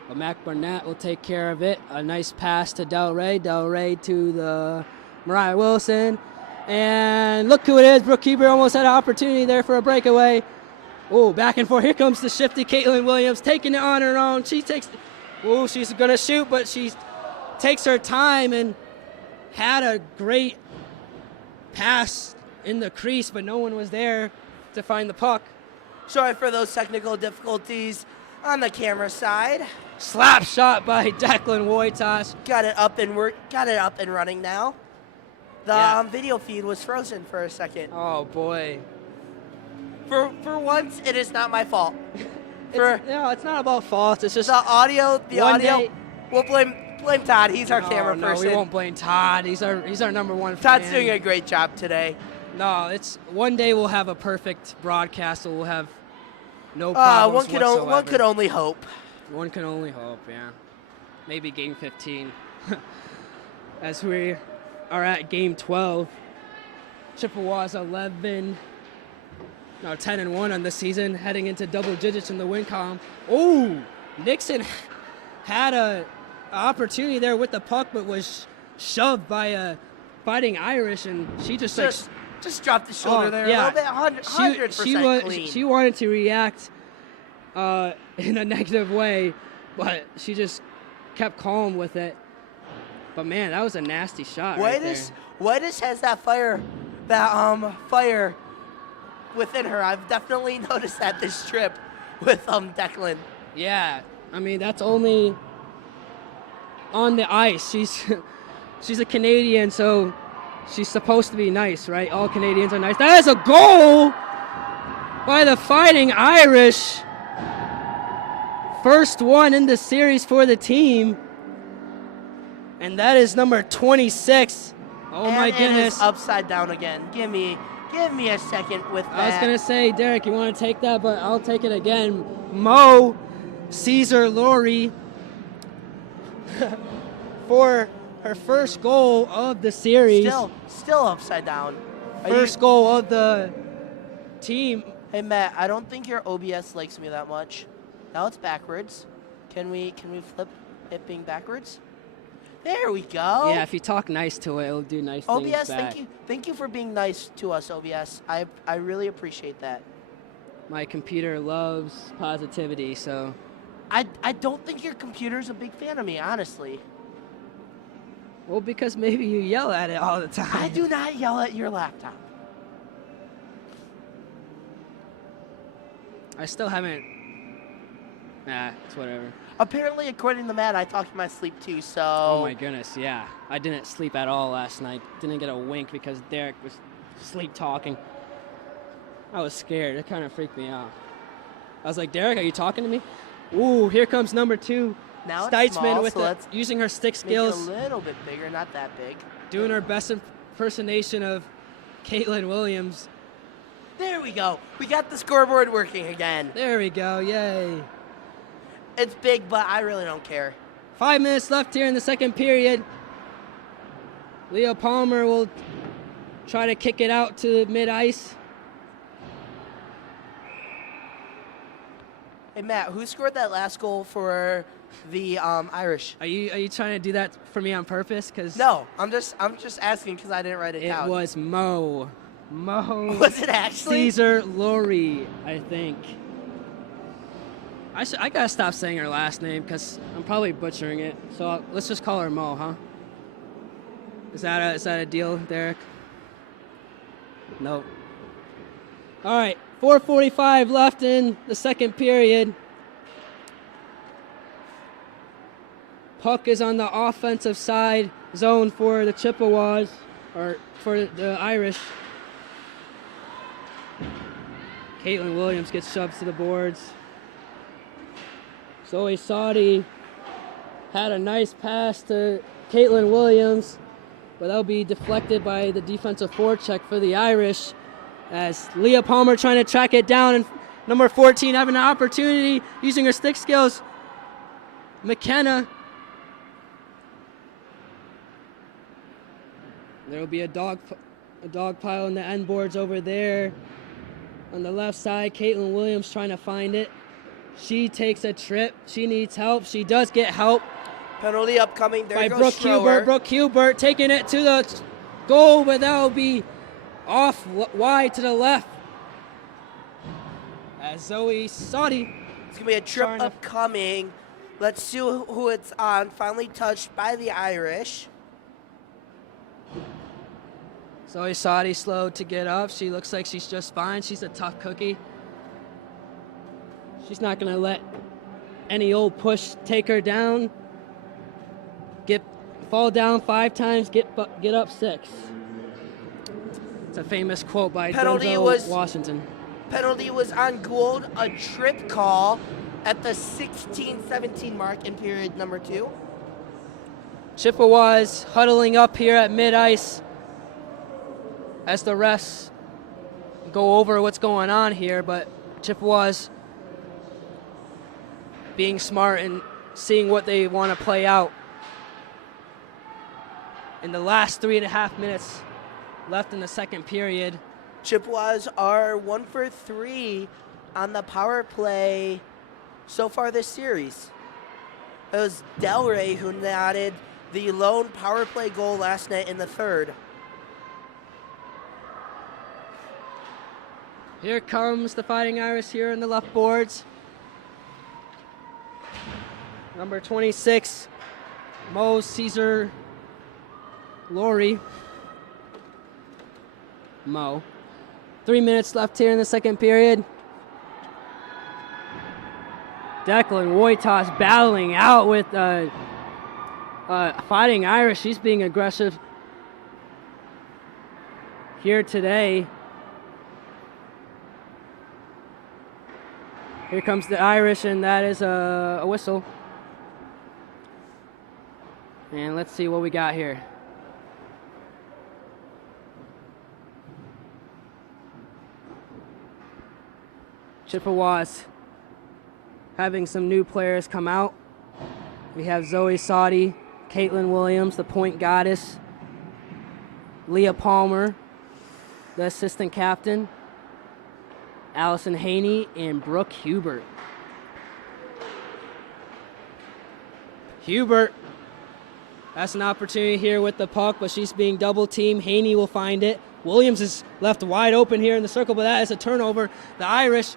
But Mac Barnett will take care of it. A nice pass to Del Rey. Del Rey to the Mariah Wilson. And look who it is. Brooke Keeper almost had an opportunity there for a breakaway. Oh, back and forth. Here comes the shifty Caitlin Williams, taking it on her own. She's going to shoot, but she takes her time and had a great pass in the crease, but no one was there to find the puck. Sorry for those technical difficulties on the camera side. Slap shot by Declan Wojtas. Got it up and running now. The video feed was frozen for a second. Oh boy. For once, it is not my fault. It's not about faults. It's just the audio. We'll blame Todd. He's our camera person. No, we won't blame Todd. He's our number one Todd's fan. doing a great job today. No, it's one day we'll have a perfect broadcast. So we'll have no problems whatsoever. One could only hope. One can only hope. Yeah, maybe game 15. As we are at game 12, Chippewas 10-1 on the season, heading into double digits in the win column. Oh, Nixon had an opportunity there with the puck, but was shoved by a Fighting Irish, and she just dropped the shoulder there a little bit. 100% clean. She wanted to react in a negative way, but she just kept calm with it. But man, that was a nasty shot. Whitus has that fire within her. I've definitely noticed that this trip with Declan. Yeah, I mean that's only on the ice. She's a Canadian, so she's supposed to be nice, right? All Canadians are nice. That is a goal by the Fighting Irish. First one in the series for the team. And that is number 26. Oh, my goodness. It is upside down again. Give me Give me a second with that. I was going to say, Derek, you want to take that, but I'll take it again. Mo Caesar Lori for her first goal of the series. Still upside down. First goal of the team. Hey Matt, I don't think your OBS likes me that much. Now it's backwards. Can we flip it being backwards? There we go. Yeah, if you talk nice to it, it'll do nice things OBS, back. thank you for being nice to us, OBS. I really appreciate that. My computer loves positivity, so. I don't think your computer's a big fan of me, honestly. Well, because maybe you yell at it all the time. I do not yell at your laptop. I still haven't. Nah, it's whatever. Apparently, according to Matt, I talked in my sleep too, so. Oh my goodness, yeah. I didn't sleep at all last night. Didn't get a wink because Derek was sleep talking. I was scared. It kind of freaked me out. I was like, Derek, are you talking to me? Ooh, here comes number 2. Now it's Steitzman small, with so using her stick make it skills. a little bit bigger, not that big. Doing her best impersonation of Caitlin Williams. There we go. We got the scoreboard working again. There we go, yay. It's big, but I really don't care. 5 minutes left here in the second period. Leah Palmer will try to kick it out to mid-ice. Hey Matt, who scored that last goal for the Irish? Are you trying to do that for me on purpose? Cause No, I'm just asking because I didn't write it down. it was Mo. Was it actually? Caesar Lori, I think. I gotta stop saying her last name because I'm probably butchering it. So let's just call her Mo, huh? Is that a deal, Derek? Nope. All right, 4:45 left in the second period. Puck is on the offensive side zone for the Chippewas, or for the Irish. Caitlin Williams gets shoved to the boards. Zoe Sadi had a nice pass to Caitlin Williams, but that'll be deflected by the defensive forecheck for the Irish as Leah Palmer trying to track it down, and number 14 having an opportunity using her stick skills. McKenna. There will be a dog pile in the end boards over there. On the left side, Caitlin Williams trying to find it. She takes a trip. She needs help. She does get help. Penalty upcoming. There by goes Brooke Hubert. Brooke Hubert taking it to the goal, but that will be off wide to the left. As Zoe Sadi. It's going to be a trip upcoming. Let's see who it's on. Finally touched by the Irish. Zoe Sadi slowed to get up. She looks like she's just fine. She's a tough cookie. She's not going to let any old push take her down. Fall down 5 times, get up 6. It's a famous quote by Denzel Washington. Penalty was on Gould, a trip call at the 16-17 mark in period number 2. Chippewas huddling up here at mid-ice as the refs go over what's going on here, but Chippewas being smart and seeing what they want to play out. In the last 3.5 minutes left in the second period. Chippewas are 1 for 3 on the power play so far this series. It was Del Rey who nodded the lone power play goal last night in the third. Here comes the Fighting Irish here in the left boards. Number 26, Mo Caesar Lori. Mo. 3 minutes left here in the second period. Declan Wojtas battling out with Fighting Irish. She's being aggressive here today. Here comes the Irish, and that is a whistle. And let's see what we got here. Chippewas having some new players come out. We have Zoe Sadi, Caitlin Williams, the point goddess, Leah Palmer, the assistant captain, Allison Haney, and Brooke Hubert. Hubert has an opportunity here with the puck, but she's being double teamed. Haney will find it. Williams is left wide open here in the circle, but that is a turnover. The Irish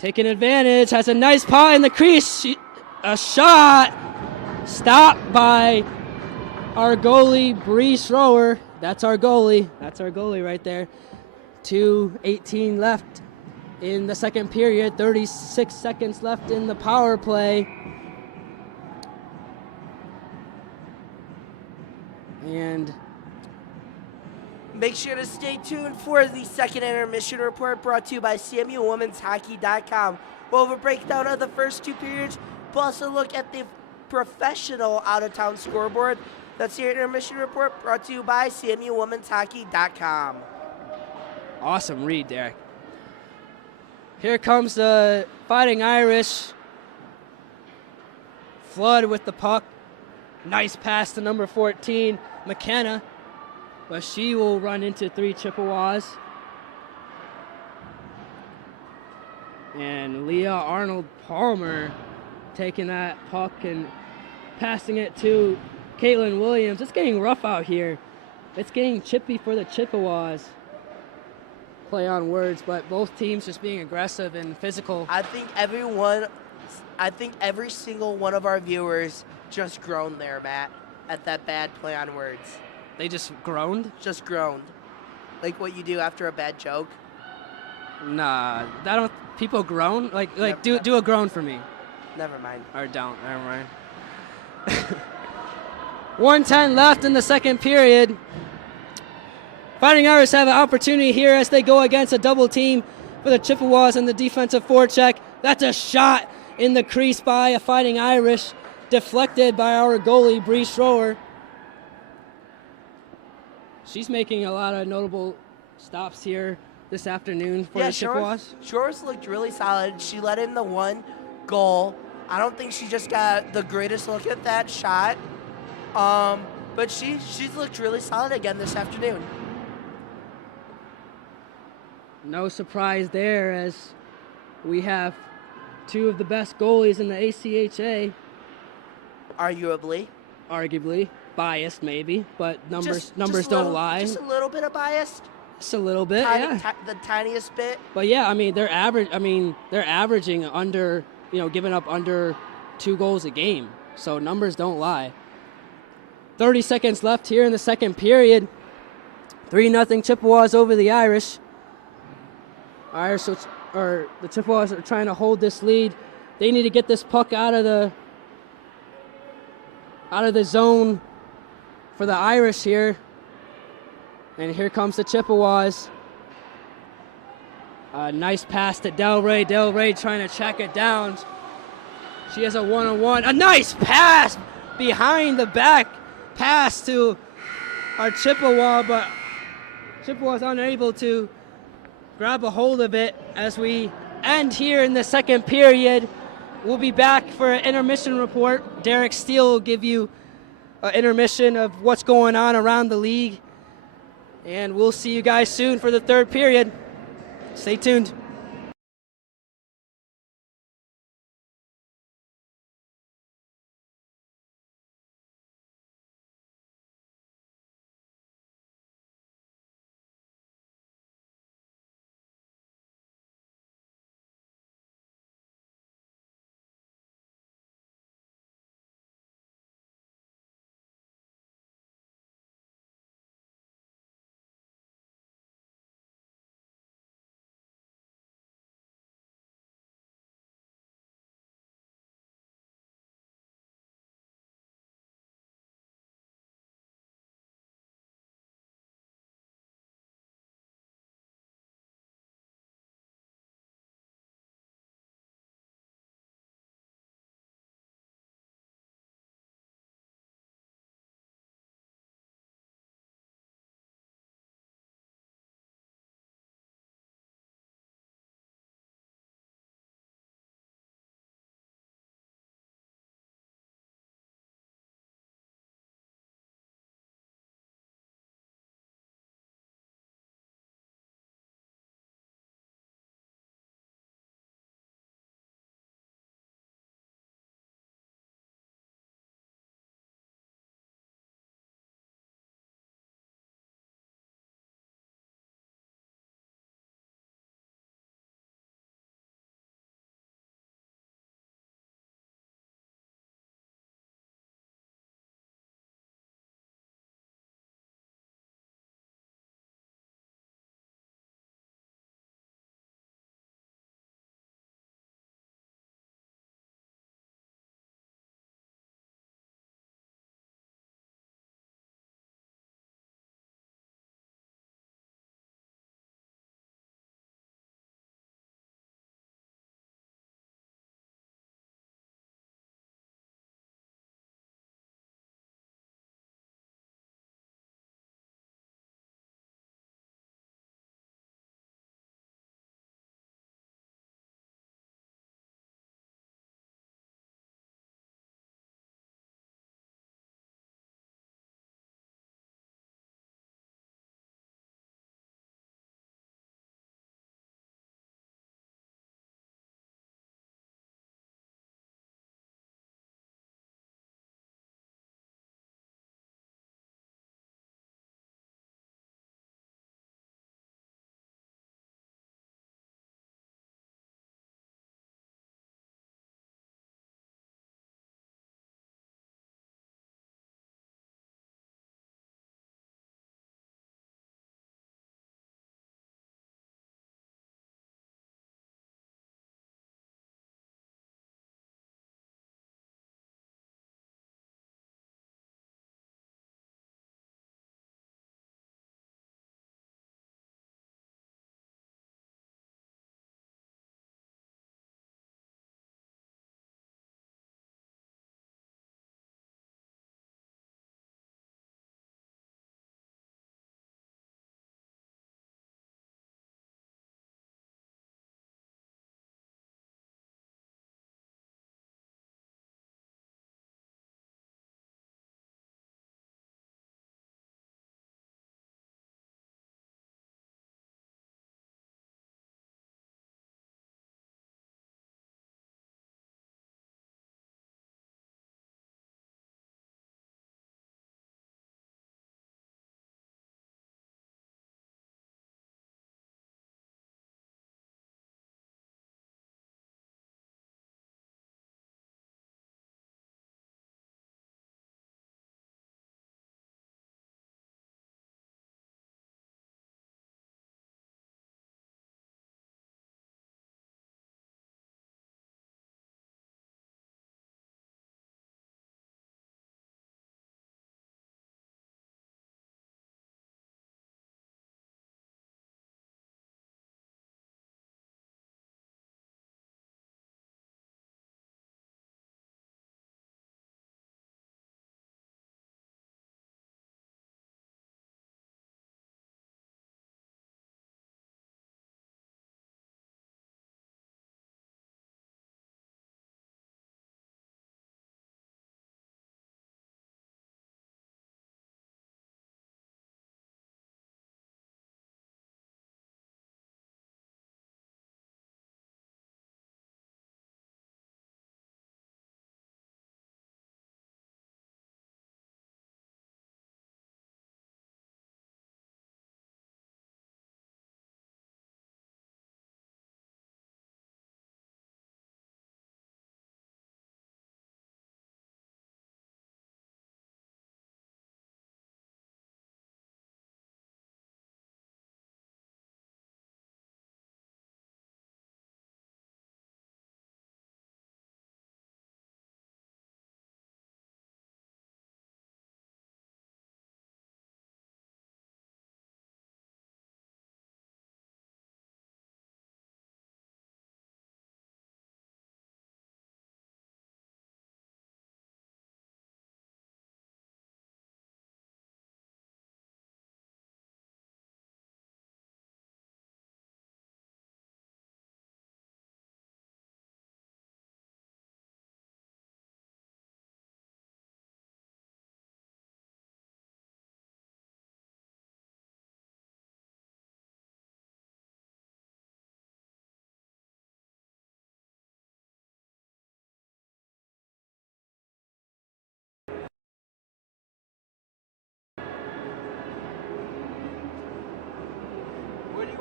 taking advantage, has a nice paw in the crease. A shot stopped by our goalie, Bree Schroer. That's our goalie. That's our goalie right there. 2:18 left in the second period. 36 seconds left in the power play. And make sure to stay tuned for the second intermission report brought to you by CMUWomen'sHockey.com. We'll have a breakdown of the first two periods, plus a look at the professional out-of-town scoreboard. That's your intermission report brought to you by CMUWomen'sHockey.com. Awesome read, Derek. Here comes the Fighting Irish. Flood with the puck. Nice pass to number 14, McKenna. But she will run into 3 Chippewas. And Leah Arnold Palmer taking that puck and passing it to Caitlin Williams. It's getting rough out here. It's getting chippy for the Chippewas. Play on words, but both teams just being aggressive and physical. I think every single one of our viewers just groaned there, Matt, at that bad play on words. They just groaned? Just groaned. Like what you do after a bad joke. Nah, that don't. People groan? Like do a groan for me. Never mind. Or don't. Never mind. 1:10 left in the second period. Fighting Irish have an opportunity here as they go against a double team for the Chippewas and the defensive forecheck. That's a shot in the crease by a Fighting Irish, deflected by our goalie, Bree Schroer. She's making a lot of notable stops here this afternoon for the Chippewas. Schroer's looked really solid. She let in the one goal. I don't think she just got the greatest look at that shot. But she's looked really solid again this afternoon. No surprise there, as we have 2 of the best goalies in the ACHA. Arguably. Biased, maybe, but numbers don't lie. Just a little bit of bias. Just a little bit, yeah. The tiniest bit. But yeah, they're averaging under, giving up under 2 goals a game. So numbers don't lie. 30 seconds left here in the second period. 3-0 Chippewas over the Irish. The Chippewas are trying to hold this lead. They need to get this puck out of the zone for the Irish here. And here comes the Chippewas. A nice pass to Del Rey. Del Rey trying to check it down. She has a 1-on-1. A nice pass behind the back. Pass to our Chippewa, but Chippewa's unable to grab a hold of it as we end here in the second period. We'll be back for an intermission report. Derek Steele will give you an intermission of what's going on around the league. And we'll see you guys soon for the third period. Stay tuned.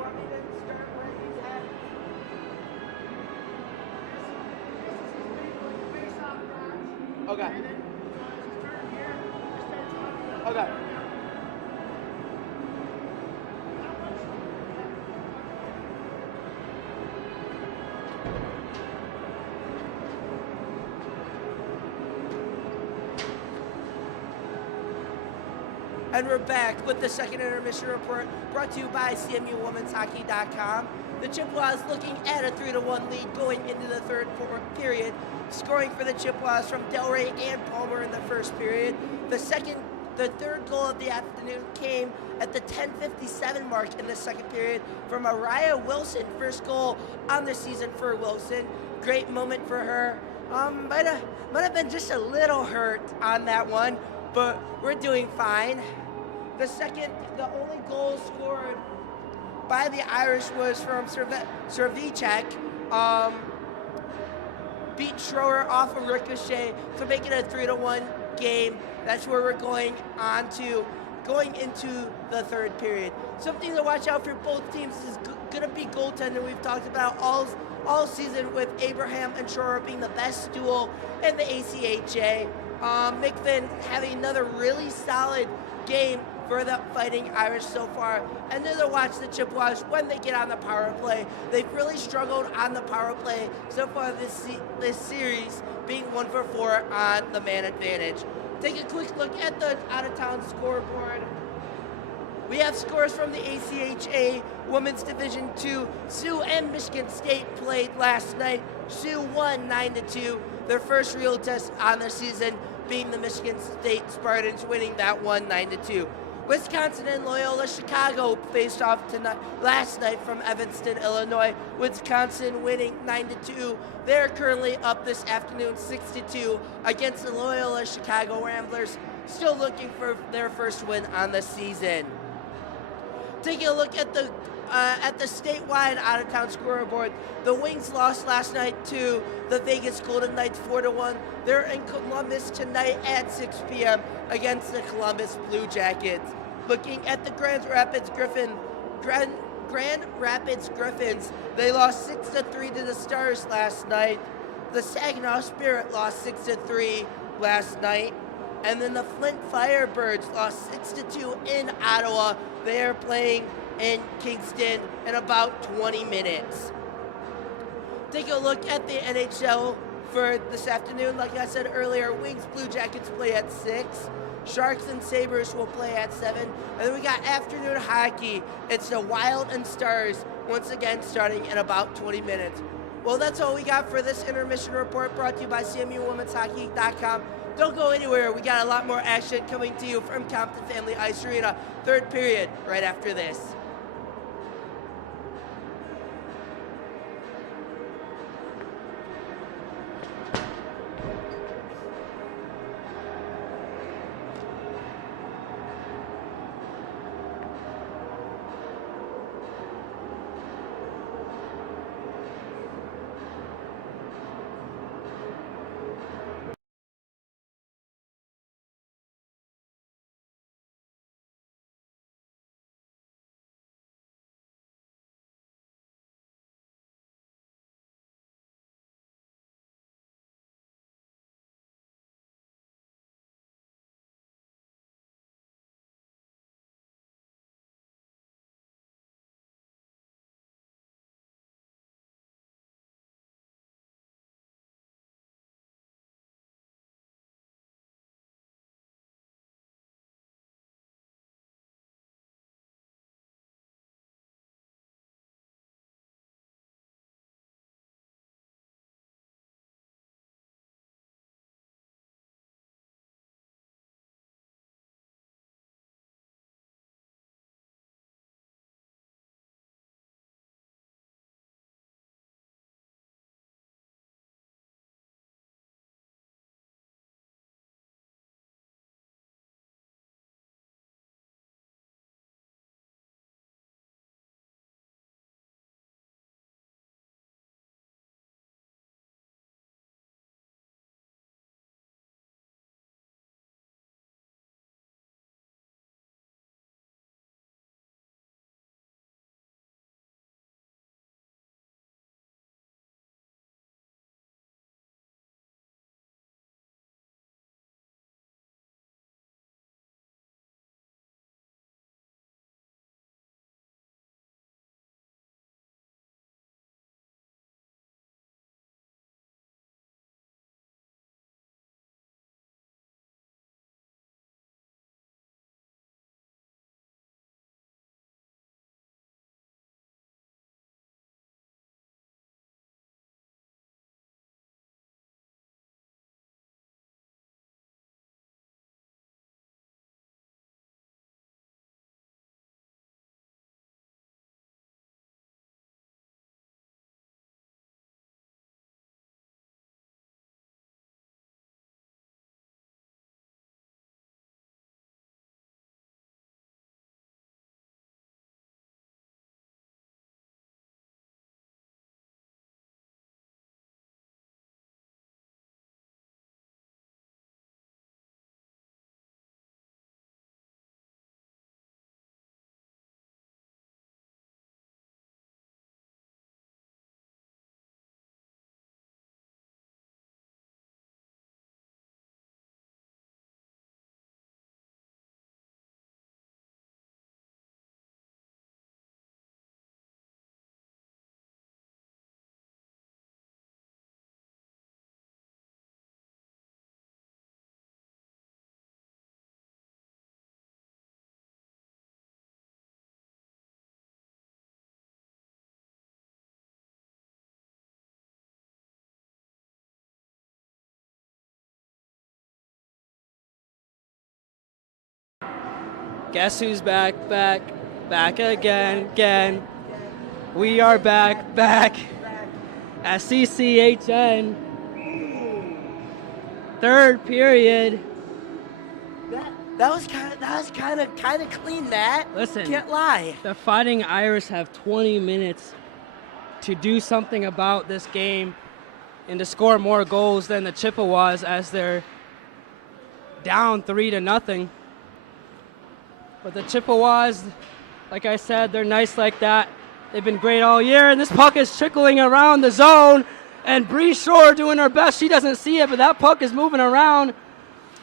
want me to start where he's at? Okay. Okay. And we're back with the second intermission report brought to you by CMUWomen'sHockey.com. The Chippewas looking at a 3-1 lead going into the third period. Scoring for the Chippewas from Delray and Palmer in the first period. The third goal of the afternoon came at the 10:57 mark in the second period from Mariah Wilson. First goal on the season for Wilson. Great moment for her. Might have been just a little hurt on that one, but we're doing fine. The only goal scored by the Irish was from Servichek. Beat Schroer off a ricochet to make it a 3-1 game. That's where we're going into the third period. Something to watch out for both teams is going to be goaltending. We've talked about all season with Abraham and Schroer being the best duel in the ACHA. McFinn having another really solid game for the Fighting Irish so far. And then to watch the Chippewas when they get on the power play. They've really struggled on the power play so far this series, being 1 for 4 on the man advantage. Take a quick look at the out-of-town scoreboard. We have scores from the ACHA Women's Division II. Sioux and Michigan State played last night. Sioux won 9-2. Their first real test on the season, being the Michigan State Spartans, winning that one 9-2. Wisconsin and Loyola Chicago faced off last night from Evanston, Illinois. Wisconsin winning 9-2. They're currently up this afternoon 6-2 against the Loyola Chicago Ramblers, still looking for their first win on the season. Taking a look at the statewide out-of-town scoreboard, the Wings lost last night to the Vegas Golden Knights 4-1. They're in Columbus tonight at 6 p.m. against the Columbus Blue Jackets. Looking at the Grand Rapids Griffins, they lost 6-3 to the Stars last night. The Saginaw Spirit lost 6-3 last night. And then the Flint Firebirds lost 6-2 in Ottawa. They are playing in Kingston in about 20 minutes. Take a look at the NHL for this afternoon. Like I said earlier, Wings Blue Jackets play at 6. Sharks and Sabres will play at 7. And then we got afternoon hockey. It's the Wild and Stars, once again starting in about 20 minutes. Well, that's all we got for this intermission report brought to you by CMUWomen'sHockey.com. Don't go anywhere. We got a lot more action coming to you from Compton Family Ice Arena. Third period right after this. Guess who's back again. We are back at CCHN. Third period. That was kind of clean, Matt. Listen, Can't lie. the Fighting Irish have 20 minutes to do something about this game and to score more goals than the Chippewas as they're down 3-0. But the Chippewas, like I said, they're nice like that. They've been great all year, and this puck is trickling around the zone, and Bree Shore doing her best. She doesn't see it, but that puck is moving around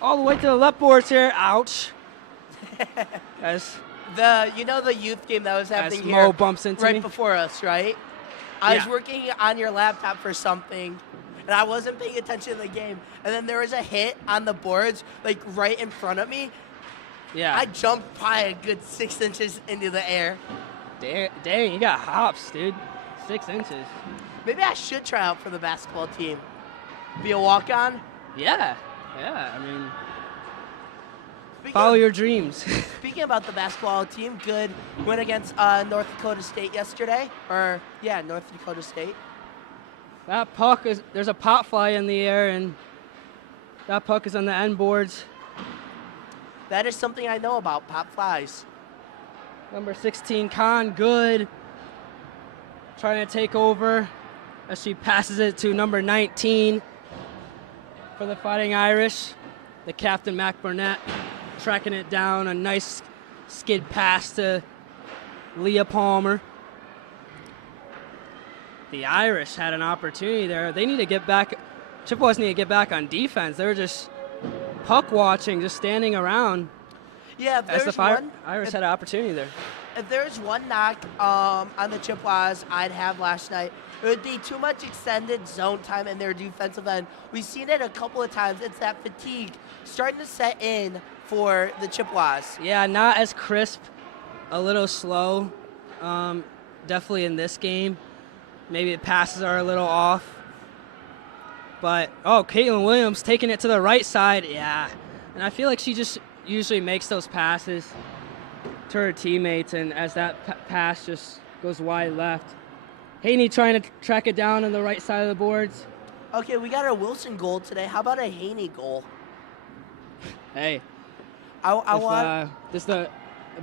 all the way to the left boards here. Ouch. As the youth game that was happening Mo here bumps into right me. before us, right? I was Yeah. working on your laptop for something, and I wasn't paying attention to the game. And then there was a hit on the boards, like right in front of me. Yeah. I jumped probably a good 6 inches into the air. Dang, you got hops, dude. 6 inches. Maybe I should try out for the basketball team. Be a walk-on. Yeah. I mean, follow your dreams. Speaking about the basketball team, good win against North Dakota State yesterday. North Dakota State. That puck there's a pop fly in the air, and that puck is on the end boards. That is something I know about, pop flies. Number 16, Khan, good. Trying to take over as she passes it to number 19 for the Fighting Irish. The captain, Mac Burnett, tracking it down. A nice skid pass to Leah Palmer. The Irish had an opportunity there. They need to get back. Chippewas need to get back on defense. They were just puck watching, just standing around. Yeah, As the Irish had an opportunity there. If there's one knock on the Chippewas I'd have last night, it would be too much extended zone time in their defensive end. We've seen it a couple of times. It's that fatigue starting to set in for the Chippewas. Yeah, not as crisp, a little slow. Definitely in this game. Maybe the passes are a little off. But, Caitlin Williams taking it to the right side. Yeah. And I feel like she just usually makes those passes to her teammates, and as that pass just goes wide left. Haney trying to track it down on the right side of the boards. Okay, we got a Wilson goal today. How about a Haney goal? Hey. I want... Does the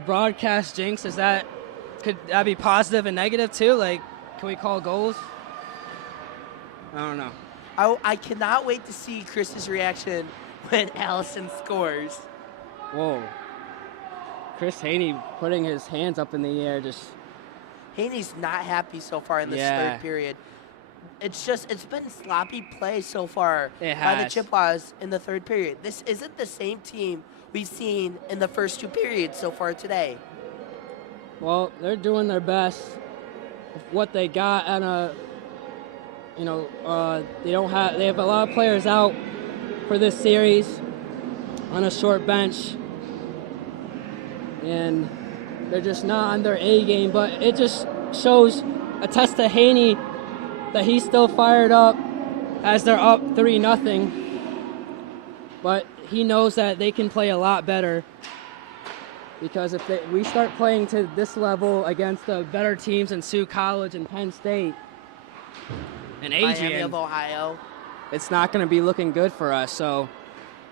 broadcast jinx, could that be positive and negative too? Like, can we call goals? I don't know. I cannot wait to see Chris's reaction when Allison scores. Whoa. Chris Haney putting his hands up in the air, just... Haney's not happy so far in this third period. It's been sloppy play so far by the Chippewas in the third period. This isn't the same team we've seen in the first two periods so far today. Well, they're doing their best with what they got, and they have a lot of players out for this series on a short bench, and they're just not on their A game. But it just shows a test to Haney that he's still fired up as they're up 3-0. But he knows that they can play a lot better, because if we start playing to this level against the better teams in Sioux College and Penn State and Miami of Ohio, it's not going to be looking good for us. So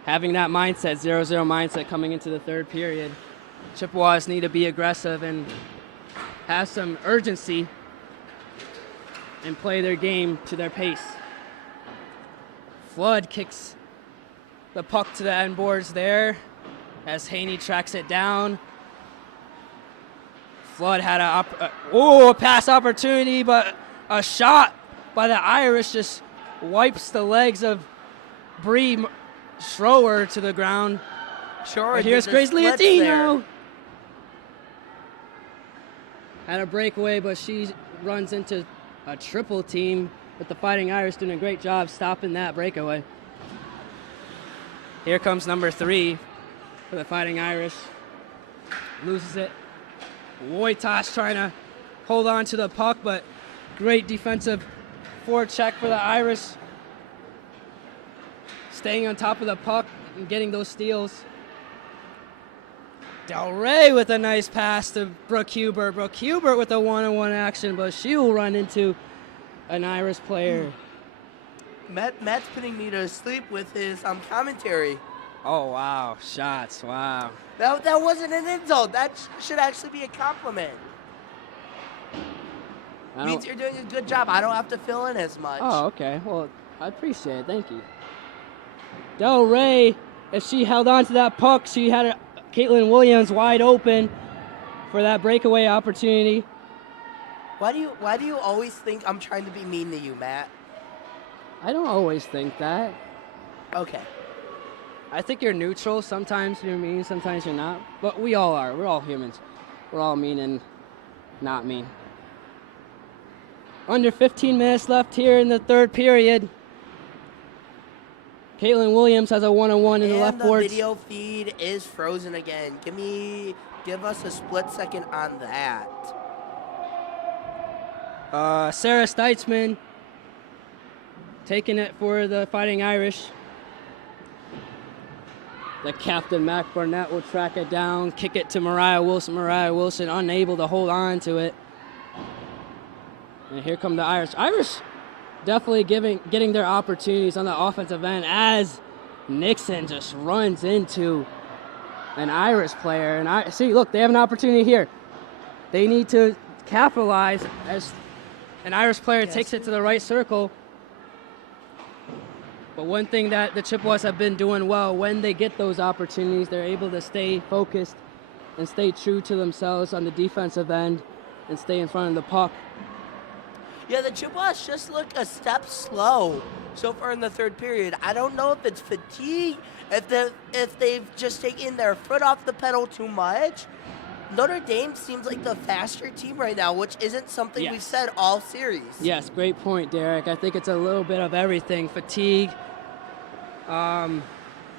having that mindset, 0-0 mindset coming into the third period, Chippewas need to be aggressive and have some urgency and play their game to their pace. Flood kicks the puck to the end boards there as Haney tracks it down. Flood had a pass opportunity, but a shot by the Irish just wipes the legs of Bree Schroer to the ground. Sure. Here's Grace Leontino. Had a breakaway, but she runs into a triple team with the Fighting Irish doing a great job stopping that breakaway. Here comes number 3 for the Fighting Irish. Loses it. Wojtas trying to hold on to the puck, but great defensive forecheck for the Irish. Staying on top of the puck and getting those steals. Del Rey with a nice pass to Brooke Hubert. Brooke Hubert with a one-on-one action, but she will run into an Irish player. Matt's putting me to sleep with his commentary. Oh, wow. Shots. Wow. That wasn't an insult. That should actually be a compliment. Means you're doing a good job. I don't have to fill in as much. Oh, okay. Well, I appreciate it. Thank you. Del Rey, if she held on to that puck, she had Caitlin Williams wide open for that breakaway opportunity. Why do you always think I'm trying to be mean to you, Matt? I don't always think that. Okay. I think you're neutral. Sometimes you're mean, sometimes you're not. But we all are. We're all humans. We're all mean and not mean. Under 15 minutes left here in the third period. Caitlin Williams has a one-on-one in the left boards. And the video feed is frozen again. Give us a split second on that. Sarah Steitzman taking it for the Fighting Irish. The captain, Mac Barnett, will track it down, kick it to Mariah Wilson. Mariah Wilson unable to hold on to it. And here come the Irish. Irish definitely getting their opportunities on the offensive end as Nixon just runs into an Irish player. And look, they have an opportunity here. They need to capitalize as an Irish player takes it to the right circle. But one thing that the Chippewas have been doing well, when they get those opportunities, they're able to stay focused and stay true to themselves on the defensive end and stay in front of the puck. Yeah, the Chippewas just look a step slow so far in the third period. I don't know if it's fatigue, if they've just taken their foot off the pedal too much. Notre Dame seems like the faster team right now, which isn't something we've said all series. Yes, great point, Derek. I think it's a little bit of everything. Fatigue, not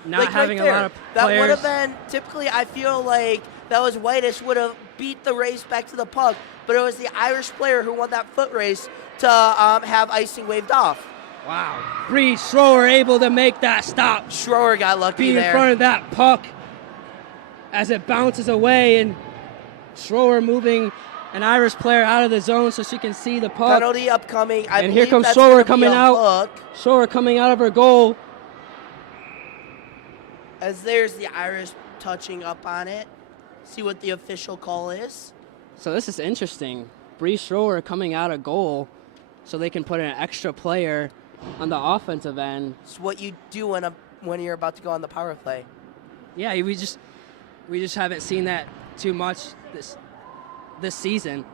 having a lot of players. That would have been, typically I feel like that was Whitish would have beat the race back to the puck, but it was the Irish player who won that foot race to have icing waved off. Wow. Bree Schroer able to make that stop. Schroer got lucky there. Be in front of that puck as it bounces away, and Schroer moving an Irish player out of the zone so she can see the puck. Penalty upcoming. And here comes Schroer coming out. Schroer coming out of her goal. As there's the Irish touching up on it. See what the official call is. So this is interesting. Bree Schroer coming out of goal so they can put an extra player on the offensive end. It's what you do when you're about to go on the power play. Yeah, we just haven't seen that too much this season.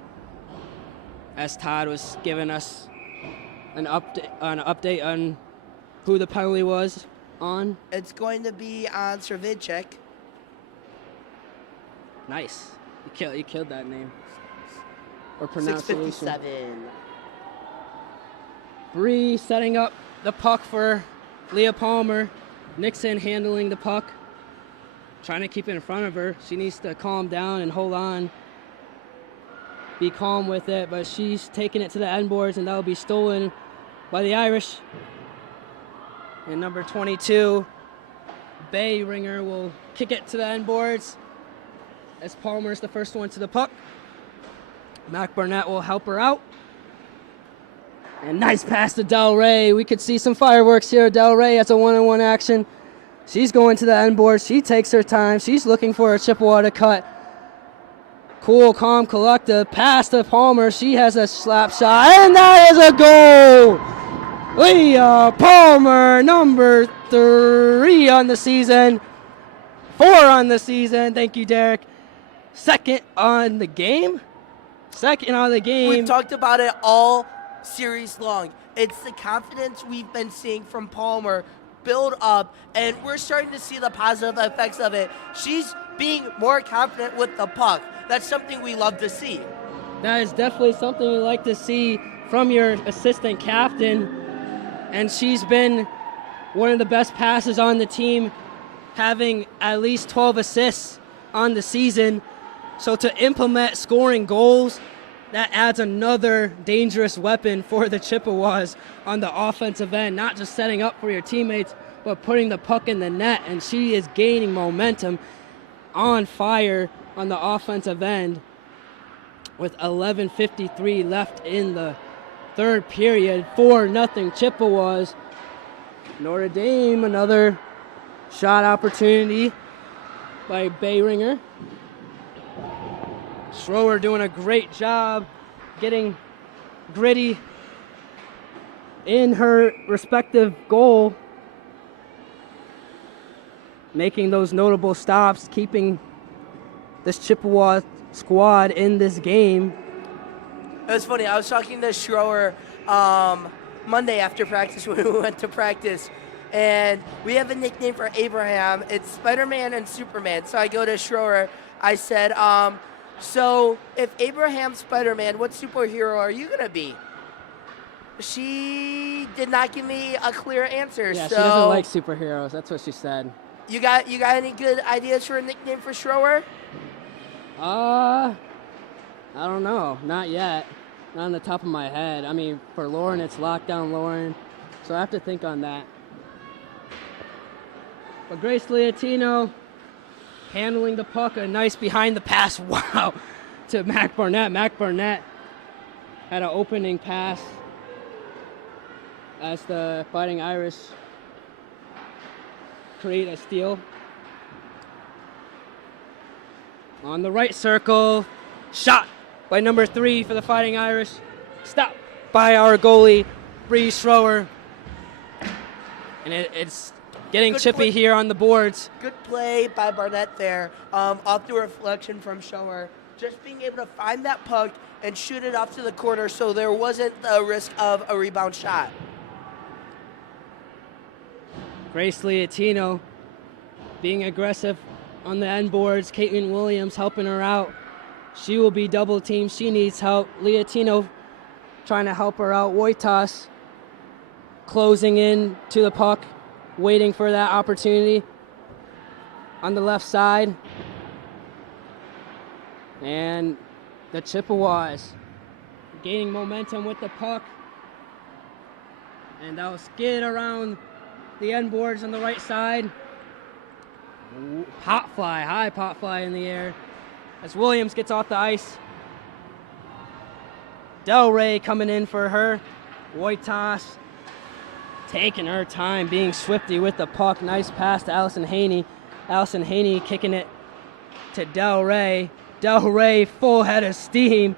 As Todd was giving us an update on who the penalty was on. It's going to be on Servidchek. Nice. You killed that name. Or pronunciation. 657. Bree setting up the puck for Leah Palmer. Nixon handling the puck. Trying to keep it in front of her. She needs to calm down and hold on. Be calm with it, but she's taking it to the end boards, and that will be stolen by the Irish. And number 22, Bay Ringer, will kick it to the end boards as Palmer's the first one to the puck. Mac Barnett will help her out. And nice pass to Del Rey. We could see some fireworks here. Del Rey has a one-on-one action. She's going to the end board. She takes her time. She's looking for a Chippewa to cut. Cool, calm, collective. Pass to Palmer. She has a slap shot. And that is a goal! Leah Palmer, number 3 on the season. 4 on the season. Thank you, Derek. Second on the game. We've talked about it all series long. It's the confidence we've been seeing from Palmer build up, and we're starting to see the positive effects of it. She's being more confident with the puck. That's something we love to see. That is definitely something we like to see from your assistant captain, and she's been one of the best passers on the team, having at least 12 assists on the season. So to implement scoring goals, that adds another dangerous weapon for the Chippewas on the offensive end, not just setting up for your teammates, but putting the puck in the net, and she is gaining momentum. on fire on the offensive end with 11:53 left in the third period. 4-0 Chippewas. Notre Dame, another shot opportunity by Bayringer. Schroer doing a great job getting Gritty in her respective goal, making those notable stops, keeping this Chippewa squad in this game. It was funny. I was talking to Schroer Monday after practice when we went to practice, and we have a nickname for Abraham. It's Spider-Man and Superman. So I go to Schroer. I said, so if Abraham's Spider-Man, what superhero are you going to be? She did not give me a clear answer. Yeah, so she doesn't like superheroes. That's what she said. You got any good ideas for a nickname for Schroer? I don't know. Not yet. Not on the top of my head. I mean, for Lauren, it's Lockdown Lauren. So I have to think on that. But Grace Leotino handling the puck. A nice behind the pass. Wow. To Mac Barnett. Mac Barnett had an opening pass as the Fighting Irish create a steal. On the right circle, shot by number 3 for the Fighting Irish. Stopped by our goalie, Bree Schroer. And it's getting Good chippy play here on the boards. Good play by Barnett there, off the reflection from Schroer. Just being able to find that puck and shoot it off to the corner so there wasn't a risk of a rebound shot. Grace Leotino being aggressive on the end boards. Caitlin Williams helping her out. She will be double teamed. She needs help. Leotino trying to help her out. Wojtas closing in to the puck, waiting for that opportunity on the left side. And the Chippewas gaining momentum with the puck. And that'll skid around the end boards on the right side. Hot fly, high pot fly in the air as Williams gets off the ice. Del Rey coming in for her. Wojtas taking her time, being swifty with the puck. Nice pass to Allison Haney. Allison Haney kicking it to Del Rey. Del Rey full head of steam.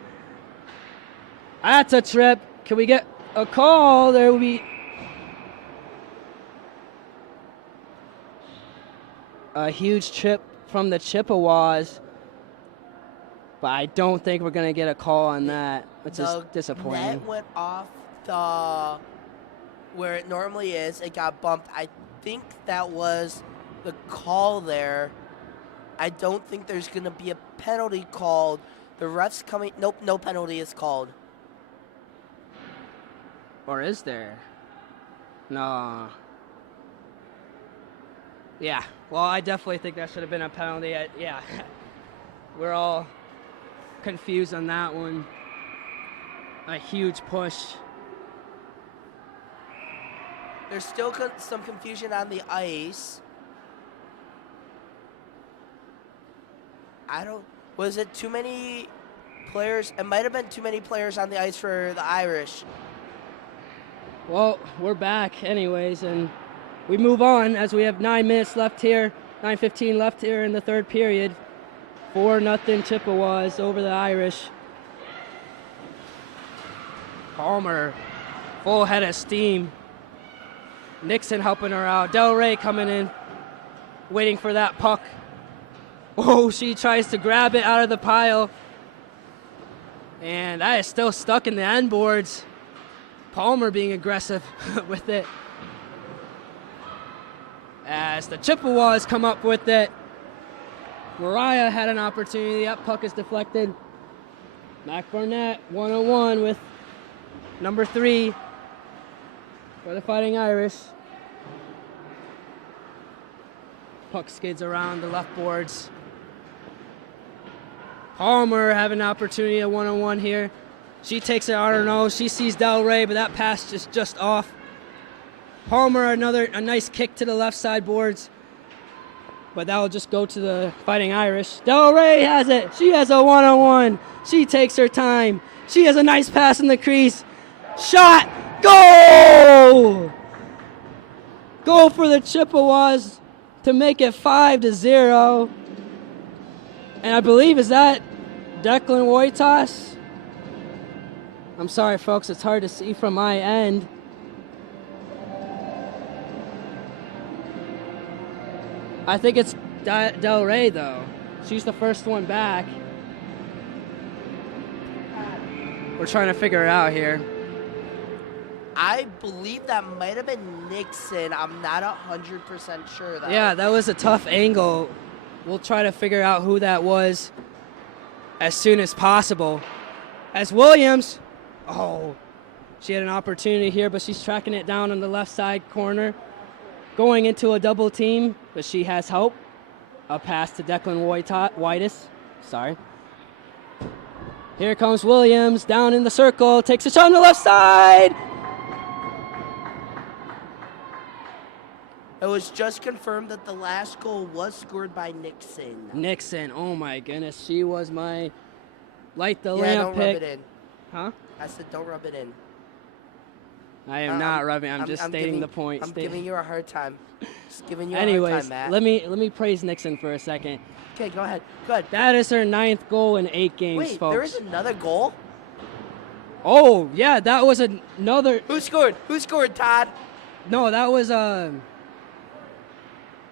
That's a trip. Can we get a call? There will be a huge trip from the Chippewas, but I don't think we're going to get a call on that, which is disappointing. The net went off where it normally is. It got bumped. I think that was the call there. I don't think there's going to be a penalty called. The ref's coming. Nope, no penalty is called. Or is there? No. Yeah, well, I definitely think that should have been a penalty. Yeah, we're all confused on that one. A huge push. There's still some confusion on the ice. Was it too many players? It might have been too many players on the ice for the Irish. Well, we're back anyways, and we move on as we have 9 minutes left here, 9:15 left here in the third period. 4-0 Chippewas over the Irish. Palmer, full head of steam. Nixon helping her out. Del Rey coming in, waiting for that puck. Oh, she tries to grab it out of the pile. And that is still stuck in the end boards. Palmer being aggressive with it. As the Chippewas come up with it. Mariah had an opportunity. That puck is deflected. Mac Barnett, 1-on-1 with number 3 for the Fighting Irish. Puck skids around the left boards. Palmer having an opportunity at 1-on-1 here. She takes it, I don't know. She sees Del Rey, but that pass just off. Palmer, a nice kick to the left side boards. but that will just go to the Fighting Irish. Del Rey has it. She has a one-on-one. She takes her time. She has a nice pass in the crease. Shot. Goal! Goal for the Chippewas to make it 5-0. And I believe, is that Declan Wojtas? I'm sorry, folks. It's hard to see from my end. I think it's Del Rey, though. She's the first one back. We're trying to figure it out here. I believe that might have been Nixon. I'm not 100% sure, though. Yeah, that was a tough angle. We'll try to figure out who that was as soon as possible. As Williams, she had an opportunity here, but she's tracking it down on the left side corner. Going into a double team, but she has help. A pass to Declan Wojtas. Sorry. Here comes Williams, down in the circle, takes a shot on the left side. It was just confirmed that the last goal was scored by Nixon. Nixon, oh my goodness, she was my light the Yeah, lamp don't pick. rub it in. Huh? I said don't rub it in. I am not rubbing. I'm just stating the point. I'm giving you a hard time. Just giving you a hard Anyways, time, Matt. let me praise Nixon for a second. Okay, go ahead. Good. That is her 9th goal in 8 games, Wait, folks. there is another goal? Oh, yeah, that was another. Who scored? Who scored, Todd? No, that was Who?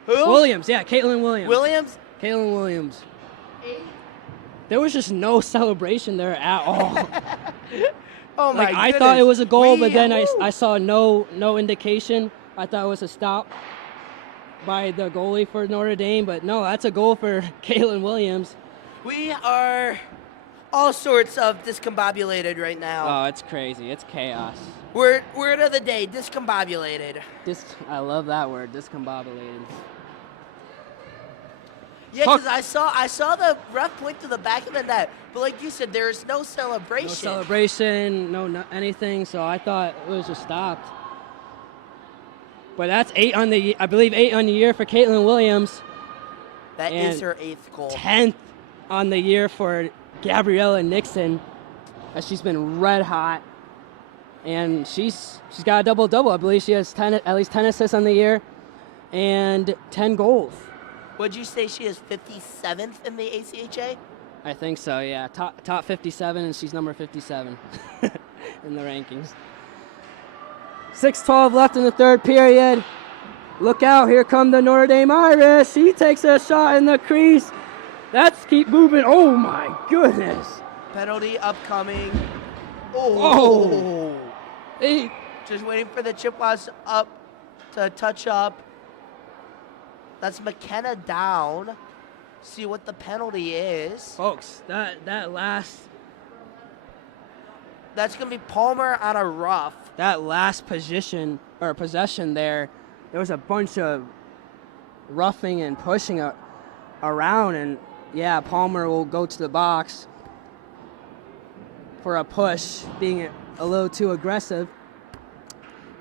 Williams. Yeah, Caitlin Williams. Williams? Caitlin Williams. There was just no celebration there at all. Oh my Like, I goodness. thought it was a goal, but then Woo. I saw no indication. I thought it was a stop by the goalie for Notre Dame, but no, that's a goal for Caitlin Williams. We are all sorts of discombobulated right now. Oh, it's crazy. It's chaos. Word of the day, discombobulated. I love that word, discombobulated. Yeah, because I saw the ref point to the back of the net, but like you said, there's no celebration. No celebration, no anything, so I thought it was just stopped. But that's 8 on the, I believe 8 on the year for Caitlin Williams. That and is her 8th goal. 10th on the year for Gabriella Nixon, as she's been red hot. And she's got a double-double. I believe she has at least 10 assists on the year and 10 goals. Would you say she is 57th in the ACHA? I think so, yeah. Top 57, and she's number 57 in the rankings. 6:12 left in the third period. Look out, here come the Notre Dame Irish. She takes a shot in the crease. That's keep moving. Oh my goodness. Penalty upcoming. Oh. Hey. Just waiting for the Chippewas up to touch up. That's McKenna down. See what the penalty is. Folks, that last... That's going to be Palmer on a rough. That last possession there was a bunch of roughing and pushing around, and yeah, Palmer will go to the box for a push, being a little too aggressive.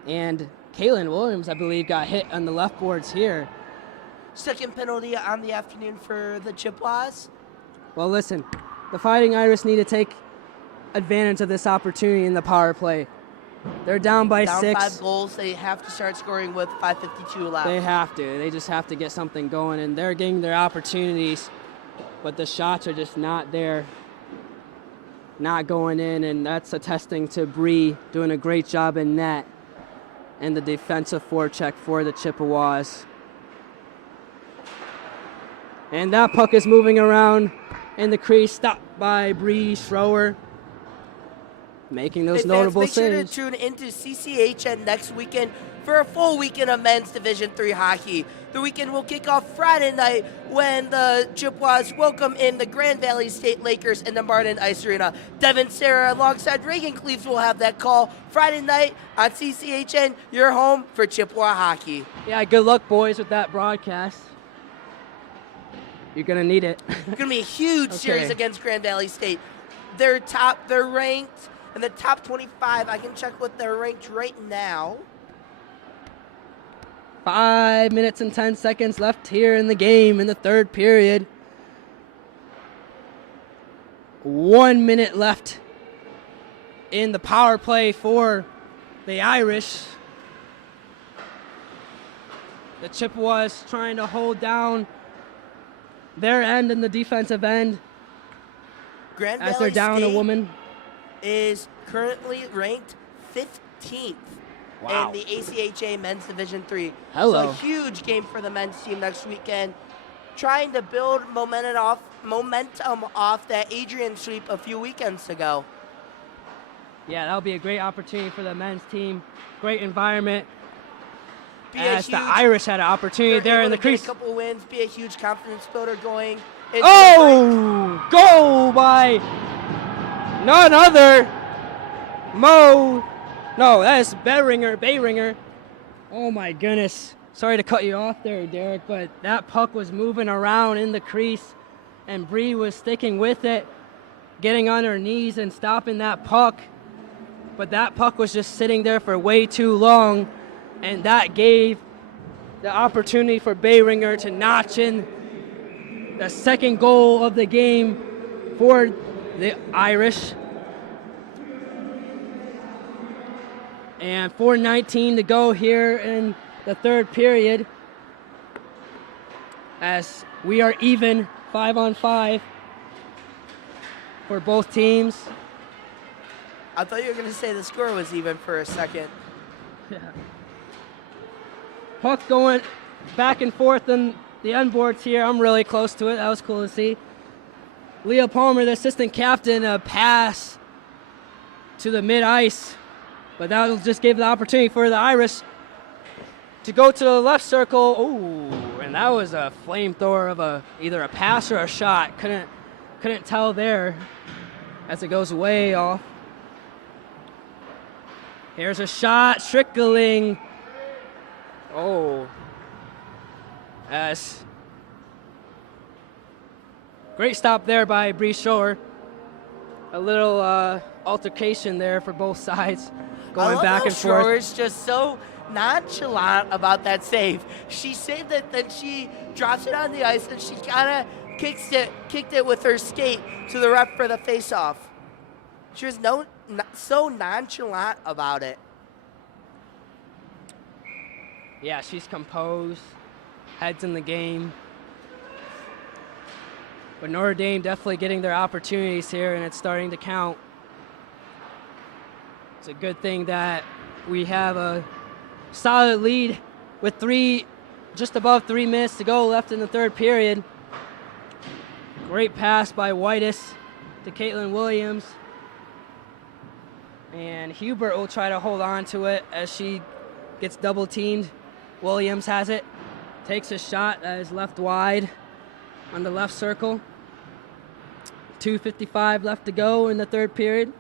And Caitlin Williams, I believe, got hit on the left boards here. Second penalty on the afternoon for the Chippewas. Well, listen, the Fighting Irish need to take advantage of this opportunity in the power play. They're down by 6. Down 5 goals. They have to start scoring with 5:52 left. They have to. They just have to get something going, and they're getting their opportunities, but the shots are just not there, not going in, and that's attesting to Bree doing a great job in net and the defensive forecheck for the Chippewas. And that puck is moving around in the crease, stopped by Bree Schroer, making those notable saves. Make saves. sure to tune into CCHN next weekend for a full weekend of men's Division III hockey. The weekend will kick off Friday night when the Chippewas welcome in the Grand Valley State Lakers in the Martin Ice Arena. Devin Sarah alongside Reagan Cleves will have that call Friday night on CCHN, your home for Chippewa hockey. Yeah, good luck, boys, with that broadcast. You're gonna need it. It's gonna be a huge series against Grand Valley State. They're ranked in the top 25. I can check what they're ranked right now. 5 minutes and 10 seconds left here in the game in the third period. 1 minute left in the power play for the Irish. The Chippewas trying to hold down their end in the defensive end Grand as Valley they're down State a woman. is currently ranked 15th Wow. in the ACHA Men's Division III. Hello. So a huge game for the men's team next weekend. Trying to build momentum off that Adrian sweep a few weekends ago. Yeah, that'll be a great opportunity for the men's team. Great environment. As the huge- Irish had an opportunity They're there able in the to get crease. a couple wins, be a huge confidence builder going into the Oh, goal by none other Mo. No, that is Bayringer. Oh my goodness. Sorry to cut you off there, Derek, but that puck was moving around in the crease, and Bree was sticking with it, getting on her knees and stopping that puck. But that puck was just sitting there for way too long, and that gave the opportunity for Bayringer to notch in the second goal of the game for the Irish. And 4:19 to go here in the third period, as we are even 5-on-5 for both teams. I thought you were going to say the score was even for a second. Yeah. Puck going back and forth in the end boards here. I'm really close to it. That was cool to see. Leah Palmer, the assistant captain, a pass to the mid-ice. But that will just give the opportunity for the Irish to go to the left circle. Oh, and that was a flamethrower of either a pass or a shot. Couldn't tell there as it goes way off. Here's a shot, trickling. Oh. Great stop there by Bree Shore. A little altercation there for both sides, going back and forth. Shore is just so nonchalant about that save. She saved it, then she drops it on the ice, and she kind of kicked it with her skate to the ref for the face-off. She was so nonchalant about it. Yeah, she's composed, heads in the game. But Notre Dame definitely getting their opportunities here, and it's starting to count. It's a good thing that we have a solid lead with just above 3 minutes to go left in the third period. Great pass by Whitus to Caitlin Williams. And Hubert will try to hold on to it as she gets double teamed. Williams has it, takes a shot that is left wide on the left circle. 2:55 left to go in the third period.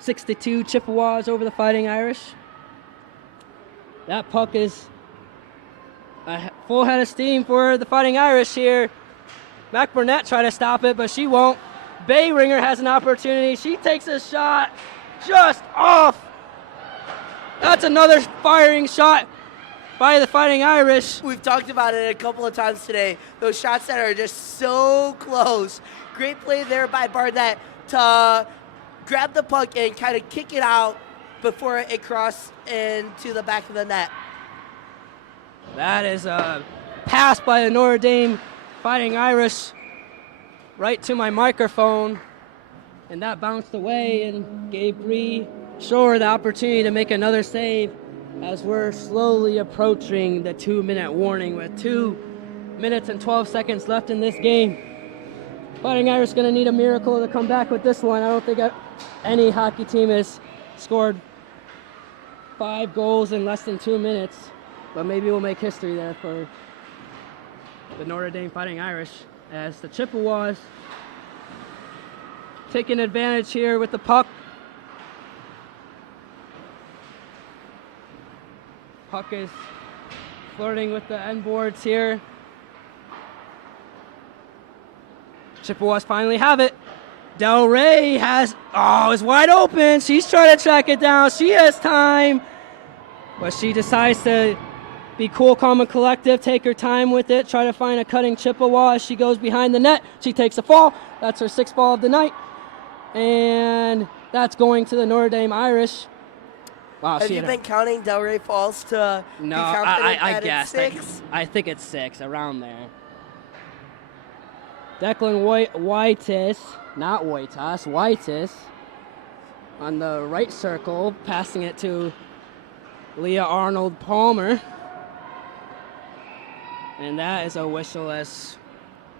6-2 Chippewas over the Fighting Irish. That puck is a full head of steam for the Fighting Irish here. Mac Burnett tried to stop it, but she won't. Bayringer has an opportunity. She takes a shot just off. That's another firing shot by the Fighting Irish. We've talked about it a couple of times today. Those shots that are just so close. Great play there by Barnett to grab the puck and kind of kick it out before it crossed into the back of the net. That is a pass by the Notre Dame Fighting Irish right to my microphone, and that bounced away and gave Bree Shore the opportunity to make another save as we're slowly approaching the 2-minute warning with 2 minutes and 12 seconds left in this game. Fighting Irish going to need a miracle to come back with this one. I don't think any hockey team has scored 5 goals in less than 2 minutes, but maybe we'll make history there for the Notre Dame Fighting Irish as the Chippewas taking advantage here with the puck. Puck is flirting with the end boards here. Chippewas finally have it. Del Rey is wide open. She's trying to track it down. She has time, but she decides to Be cool, calm, and collective. Take her time with it. Try to find a cutting Chippewa as she goes behind the net. She takes a fall. That's her 6th fall of the night. And that's going to the Notre Dame Irish. Wow, Have you been counting Delray Falls to No, be confident I that guessed. it's 6? I think it's 6, around there. Declan Whitus, not Whitus, Whitus, on the right circle, passing it to Leah Arnold Palmer. And that is a whistle as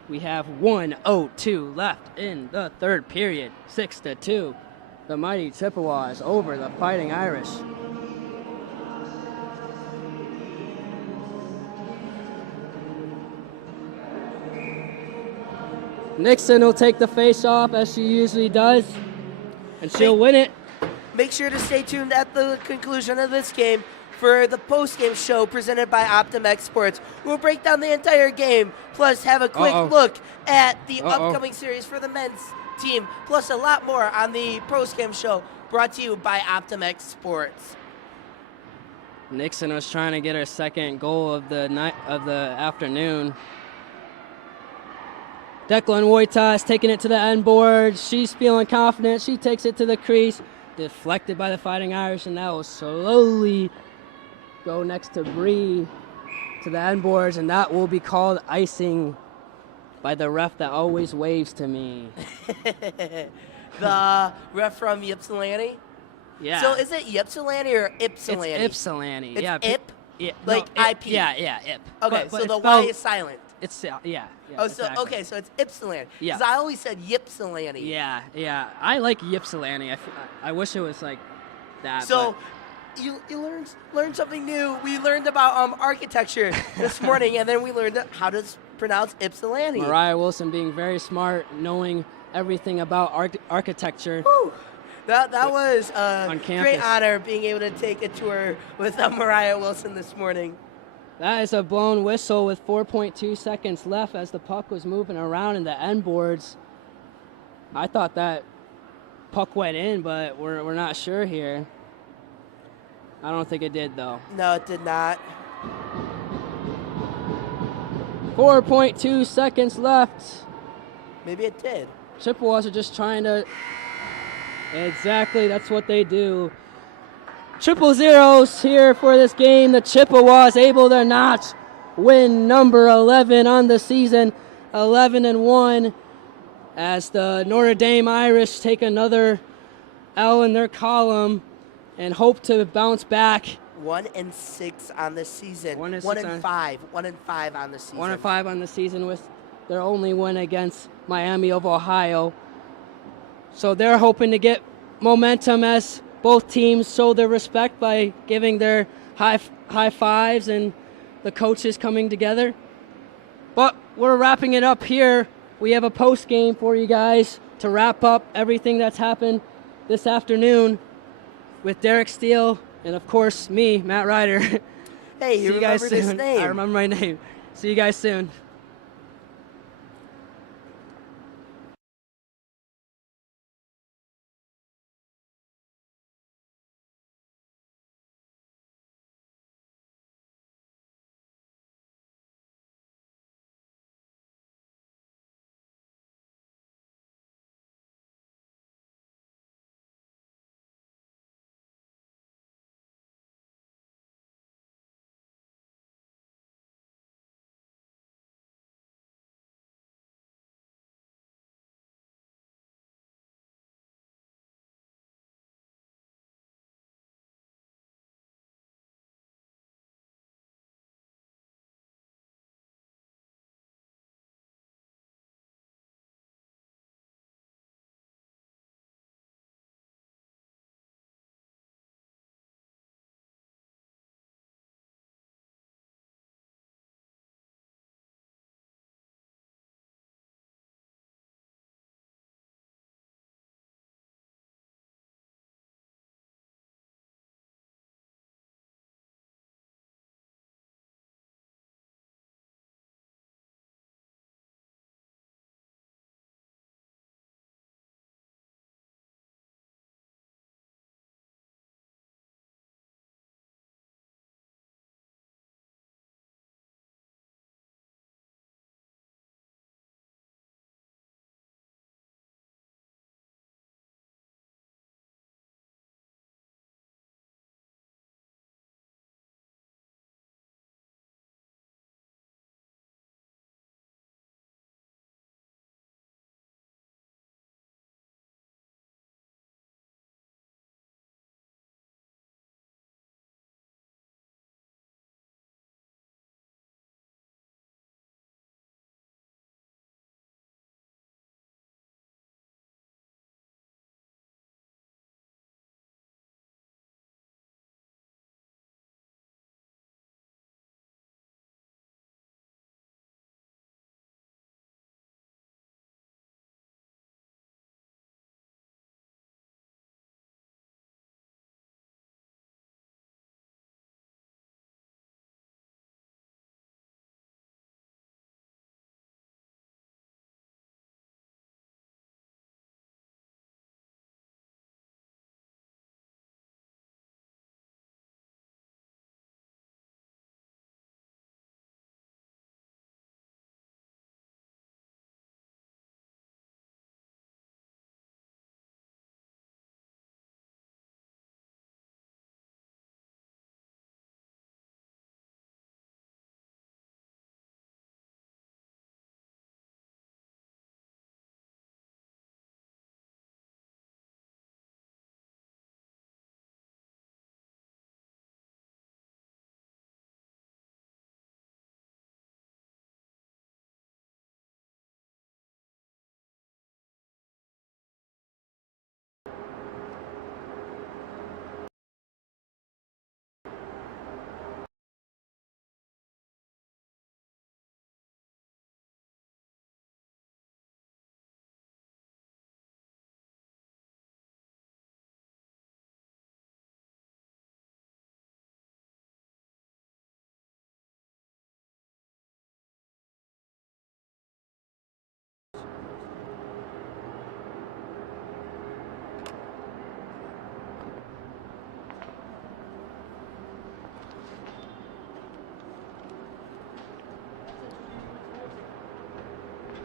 we have 1:02 left in the 3rd period. 6-2. The mighty Chippewas over the Fighting Irish. Nixon will take the face off as she usually does, and she'll win it. Make sure to stay tuned at the conclusion of this game for the post-game show presented by Optimex Sports. We'll break down the entire game, plus have a quick look at the upcoming series for the men's team, plus a lot more on the post-game show brought to you by Optimex Sports. Nixon was trying to get her 2nd goal of the afternoon. Declan Wojtas taking it to the end board. She's feeling confident. She takes it to the crease. Deflected by the Fighting Irish, and that will slowly go next to Bree to the end boards, and that will be called icing by the ref that always waves to me. The ref from Ypsilanti? Yeah. So is it Ypsilanti or Ypsilanti? It's Ypsilanti. It's yeah. Ip? Yeah. Like no, IP? Yeah, Ip. Okay, but so the it's Y spelled- is silent. It's yeah. Oh, so exactly. okay, so it's Ypsilanti. Yeah. Because I always said Ypsilanti. Yeah. I like Ypsilanti. I wish it was like that. So you learned something new. We learned about architecture this morning, and then we learned how to pronounce Ypsilanti. Mariah Wilson being very smart, knowing everything about architecture. Whew. That was a On campus. great honor being able to take a tour with Mariah Wilson this morning. That is a blown whistle with 4.2 seconds left as the puck was moving around in the end boards. I thought that puck went in, but we're not sure here. I don't think it did, though. No, it did not. 4.2 seconds left. Maybe it did. Chippewas are just trying to... Exactly, that's what they do. Triple zeros here for this game. The Chippewas able to notch win number 11 on the season, 11-1, as the Notre Dame Irish take another L in their column and hope to bounce back. 1-6 on the season. 1-6 1-5. 1-5 on the season. 1-5 on the season with their only win against Miami of Ohio. So they're hoping to get momentum as both teams show their respect by giving their high fives and the coaches coming together. But we're wrapping it up here. We have a post game for you guys to wrap up everything that's happened this afternoon with Derek Steele and, of course, me, Matt Ryder. Hey, you remember this name. I remember my name. See you guys soon.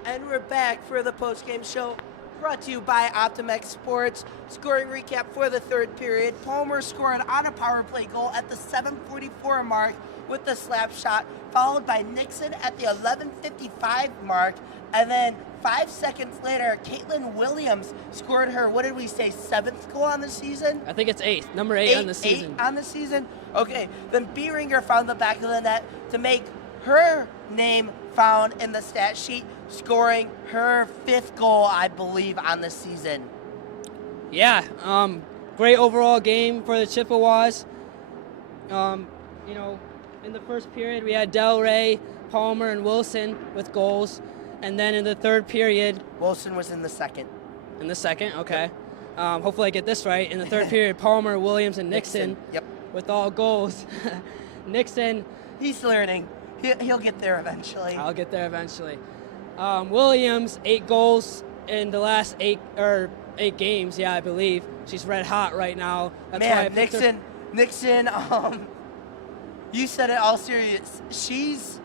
And we're back for the post-game show, brought to you by Optimex Sports. Scoring recap for the third period. Palmer scored on a power play goal at the 7:44 mark with the slap shot, followed by Nixon at the 11:55 mark. And then 5 seconds later, Caitlin Williams scored her, what did we say, 7th goal on the season? I think it's 8th, number 8 on the season. 8 on the season? Okay, then B-Ringer found the back of the net to make her name found in the stat sheet, scoring her 5th goal, I believe, on the season. Yeah, great overall game for the Chippewas. You know, in the first period, we had Del Rey, Palmer, and Wilson with goals. And then in the third period... Wilson was in the second. In the second, okay. Hopefully I get this right. In the third period, Palmer, Williams, and Nixon. Yep. With all goals. Nixon... He's learning. He'll get there eventually. I'll get there eventually. Williams, 8 goals in the last 8 games, yeah, I believe. She's red hot right now. That's Man, why Nixon, you said it all serious.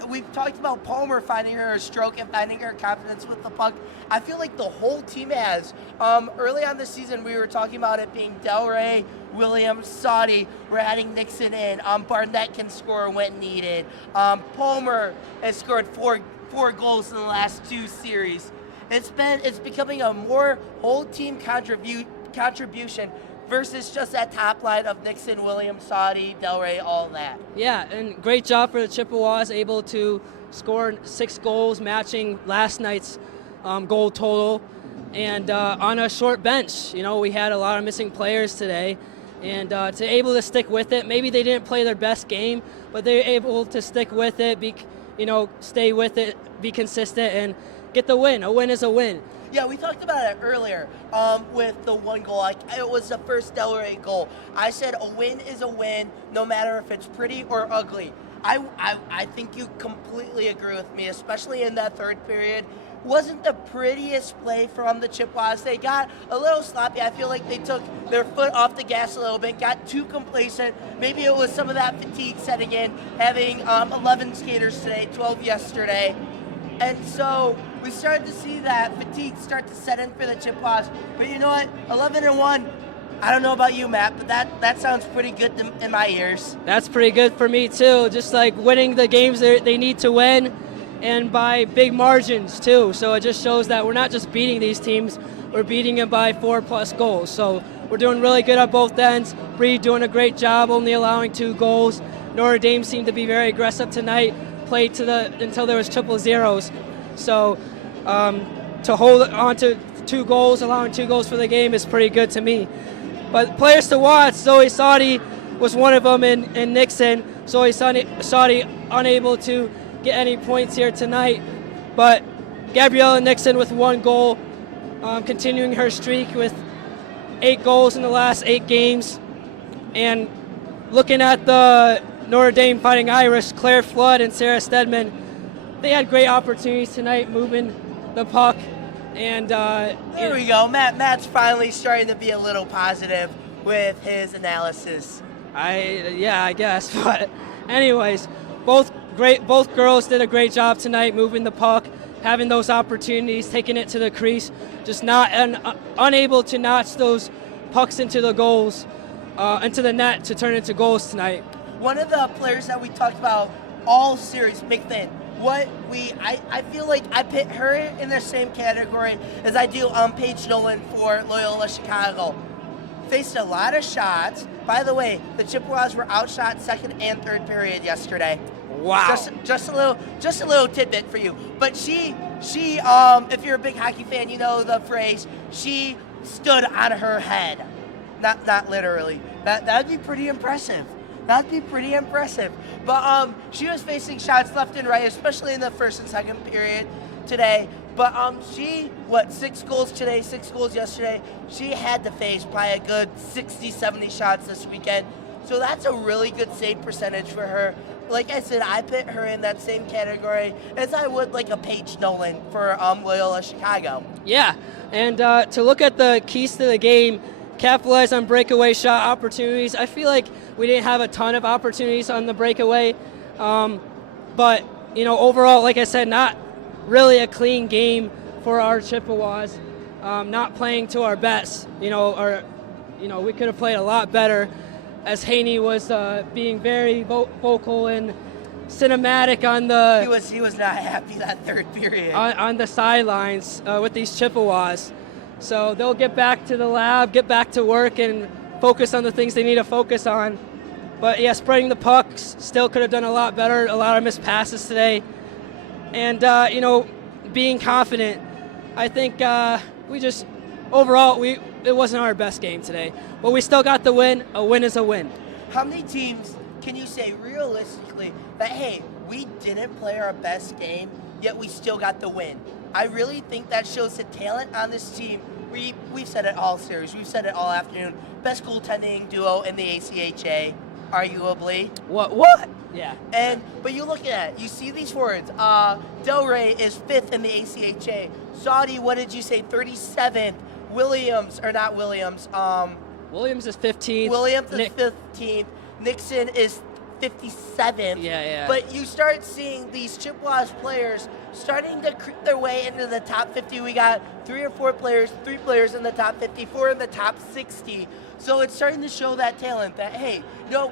We've talked about Palmer finding her stroke and finding her confidence with the puck. I feel like the whole team has. Early on this season, we were talking about it being Del Rey, Williams, Saudi. We're adding Nixon in. Barnett can score when needed. Palmer has scored four goals in the last 2 series. It's becoming a more whole team contribution versus just that top line of Nixon, Williams, Saudi, Del Rey, all that. Yeah, and great job for the Chippewas, able to score 6 goals, matching last night's goal total. And on a short bench, you know, we had a lot of missing players today. And to able to stick with it, maybe they didn't play their best game, but they were able to stick with it, stay with it, be consistent, and get the win. A win is a win. Yeah, we talked about it earlier with the 1 goal. It was the first Del Rey goal. I said a win is a win, no matter if it's pretty or ugly. I think you completely agree with me, especially in that third period. Wasn't the prettiest play from the Chippewas. They got a little sloppy. I feel like they took their foot off the gas a little bit, got too complacent. Maybe it was some of that fatigue setting in, having 11 skaters today, 12 yesterday. And so we started to see that fatigue start to set in for the Chippewas. But you know what? 11-1. I don't know about you, Matt, but that sounds pretty good in my ears. That's pretty good for me, too. Just like winning the games they need to win, and by big margins, too. So it just shows that we're not just beating these teams, we're beating them by 4+ goals. So we're doing really good at both ends. Bree doing a great job, only allowing 2 goals. Notre Dame seemed to be very aggressive tonight, played until there was triple zeros. So to hold on to 2 goals, allowing 2 goals for the game is pretty good to me. But players to watch, Zoe Saudi was one of them in Nixon. Zoe Saudi unable to get any points here tonight. But Gabriella Nixon with 1 goal, continuing her streak with 8 goals in the last 8 games. And looking at the Notre Dame Fighting Irish, Claire Flood and Sarah Stedman, they had great opportunities tonight moving the puck. And there we go. Matt's finally starting to be a little positive with his analysis. I guess. But anyways, both girls did a great job tonight moving the puck, having those opportunities, taking it to the crease, just not unable to notch those pucks into the goals, into the net to turn into goals tonight. One of the players that we talked about all series, McFinn. I feel like I put her in the same category as I do Paige Nolan for Loyola Chicago. Faced a lot of shots. By the way, the Chippewas were outshot second and third period yesterday. Wow. Just a little tidbit for you. But she if you're a big hockey fan, you know the phrase, she stood on her head. Not literally. That'd be pretty impressive. That'd be pretty impressive. But she was facing shots left and right, especially in the first and second period today. But 6 goals today, 6 goals yesterday. She had to face probably a good 60, 70 shots this weekend. So that's a really good save percentage for her. Like I said, I put her in that same category as I would like a Paige Nolan for Loyola Chicago. Yeah, and to look at the keys to the game, capitalize on breakaway shot opportunities. I feel like we didn't have a ton of opportunities on the breakaway, but overall, like I said, not really a clean game for our Chippewas, not playing to our best. We could have played a lot better, as Haney was being very vocal and cinematic on the. He was not happy that third period. On the sidelines with these Chippewas. So they'll get back to the lab, get back to work, and focus on the things they need to focus on. But yeah, spreading the pucks, still could have done a lot better. A lot of missed passes today. And, being confident. I think overall, it wasn't our best game today. But we still got the win. A win is a win. How many teams can you say realistically that, hey, we didn't play our best game, yet we still got the win? I really think that shows the talent on this team. We've said it all series. We've said it all afternoon. Best goaltending duo in the ACHA, arguably. What? Yeah. But you look at it. You see these forwards. Del Rey is 5th in the ACHA. Saudi, what did you say? 37th. Williams is 15th. Williams is 15th. Nixon is 57th. Yeah. But you start seeing these Chippewas players starting to creep their way into the top 50. We got 3 players in the top 50, 4 in the top 60. So it's starting to show that talent that, hey,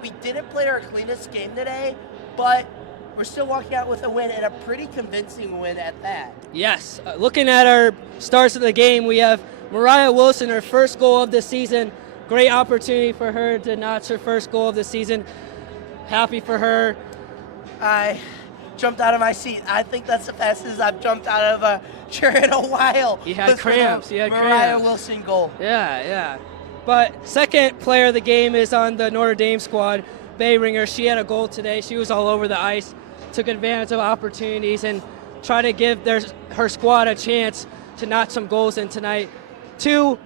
we didn't play our cleanest game today, but we're still walking out with a win, and a pretty convincing win at that. Yes. Looking at our starts of the game, we have Mariah Wilson, her first goal of the season. Great opportunity for her to notch her first goal of the season. Happy for her. I jumped out of my seat. I think that's the fastest I've jumped out of a chair in a while. You had cramps. Mariah Wilson goal. Yeah. But second player of the game is on the Notre Dame squad, Bayringer. She had a goal today. She was all over the ice, took advantage of opportunities, and tried to give her squad a chance to notch some goals in tonight. 2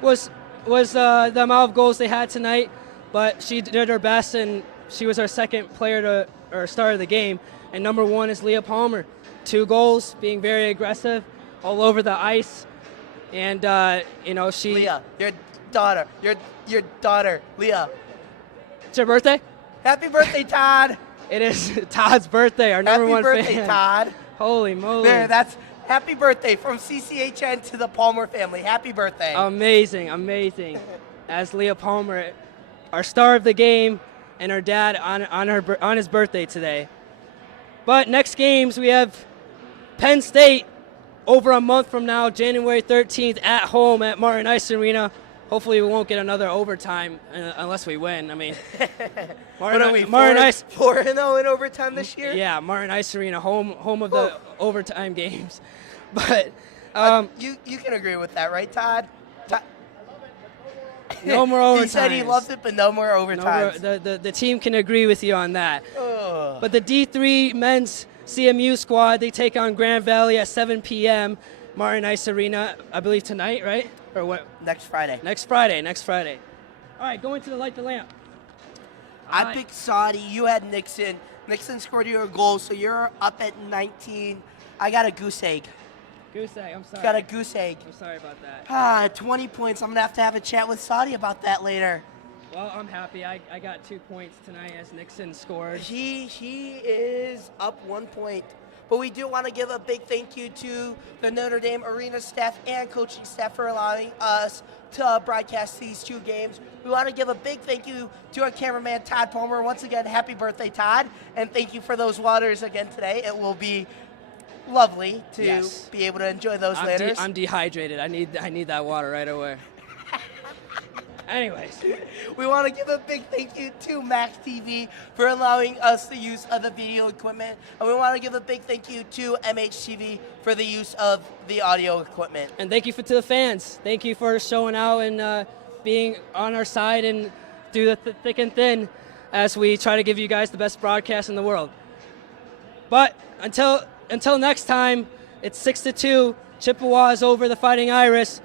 was the amount of goals they had tonight, but she did her best, and she was our second player or starter of the game. And number 1 is Leah Palmer. 2 goals, being very aggressive, all over the ice. And, she... Leah, your daughter, Leah. It's her birthday? Happy birthday, Todd. It is Todd's birthday, our number 1 fan. Happy birthday, Todd. Holy moly. There, that's happy birthday from CCHN to the Palmer family. Happy birthday. Amazing. As Leah Palmer, our star of the game, and her dad on his birthday today. But next games, we have Penn State over a month from now, January 13th, at home at Martin Ice Arena. Hopefully we won't get another overtime unless we win. I mean, Martin Ice 4-0 in overtime this year. Yeah, Martin Ice Arena, home of the overtime games. But you can agree with that, right, Todd? No more overtime. He said he loves it, but no more overtime. The team can agree with you on that. But the D3 men's CMU squad, they take on Grand Valley at 7 p.m. Martin Ice Arena, I believe tonight, right? Or what? Next Friday. Next Friday. All right, going to the light the lamp. I picked Saudi. You had Nixon. Nixon scored your goal, so you're up at 19. I got a goose egg. I'm sorry. Got a goose egg. I'm sorry about that. 20 points. I'm going to have a chat with Saudi about that later. Well, I'm happy. I got 2 points tonight as Nixon scored. He is up 1 point. But we do want to give a big thank you to the Notre Dame arena staff and coaching staff for allowing us to broadcast these 2 games. We want to give a big thank you to our cameraman, Todd Palmer. Once again, happy birthday, Todd. And thank you for those waters again today. It will be lovely to be able to enjoy those later. I'm dehydrated. I need that water right away. Anyways, we want to give a big thank you to Max TV for allowing us the use of the video equipment. And we want to give a big thank you to MHTV for the use of the audio equipment. And thank you to the fans. Thank you for showing out and being on our side and through the thick and thin as we try to give you guys the best broadcast in the world. But until next time, it's 6-2. Chippewas over the Fighting Irish.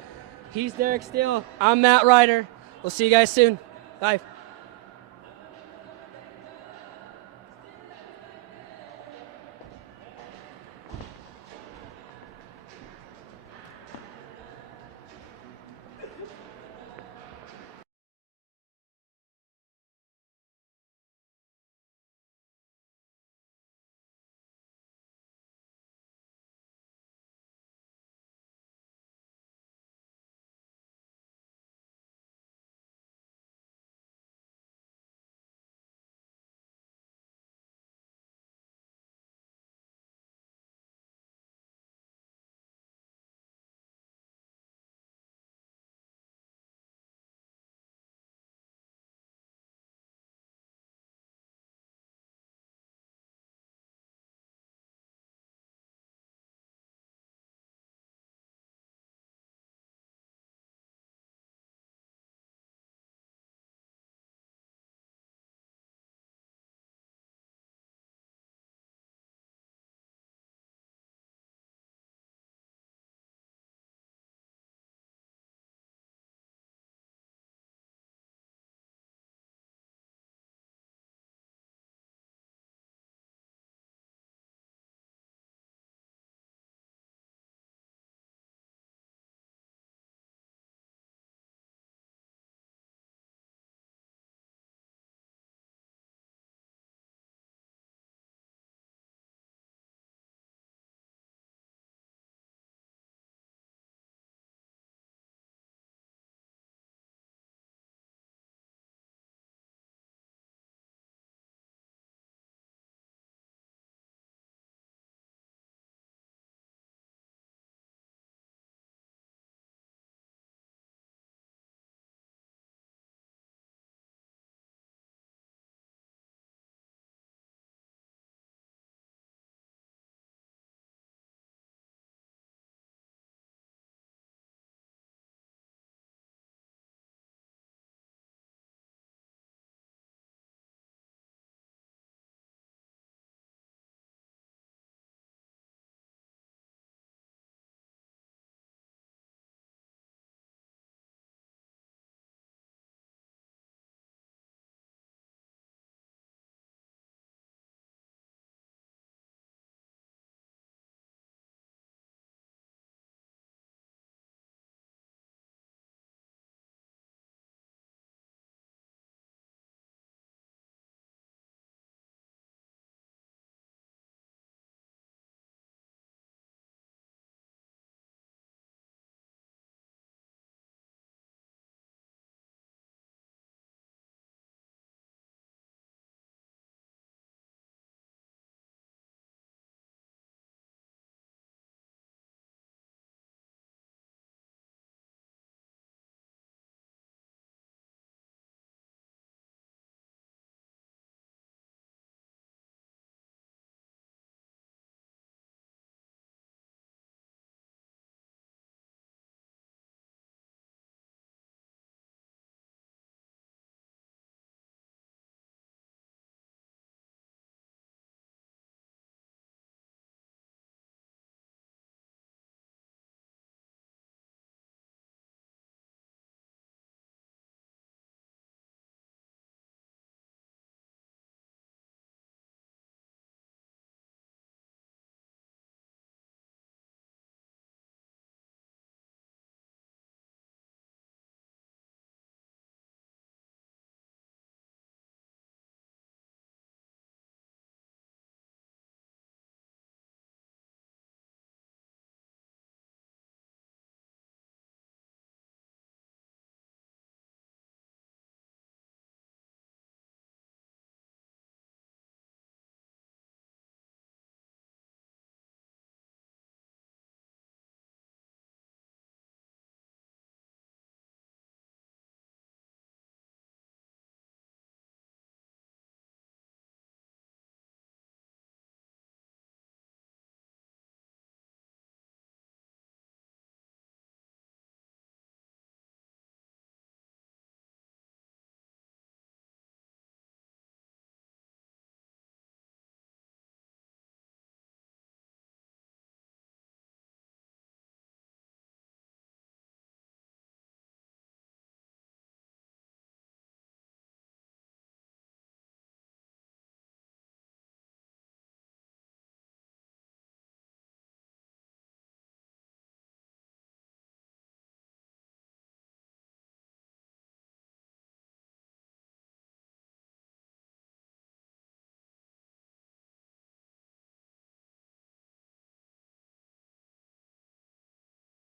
He's Derek Steele. I'm Matt Ryder. We'll see you guys soon. Bye.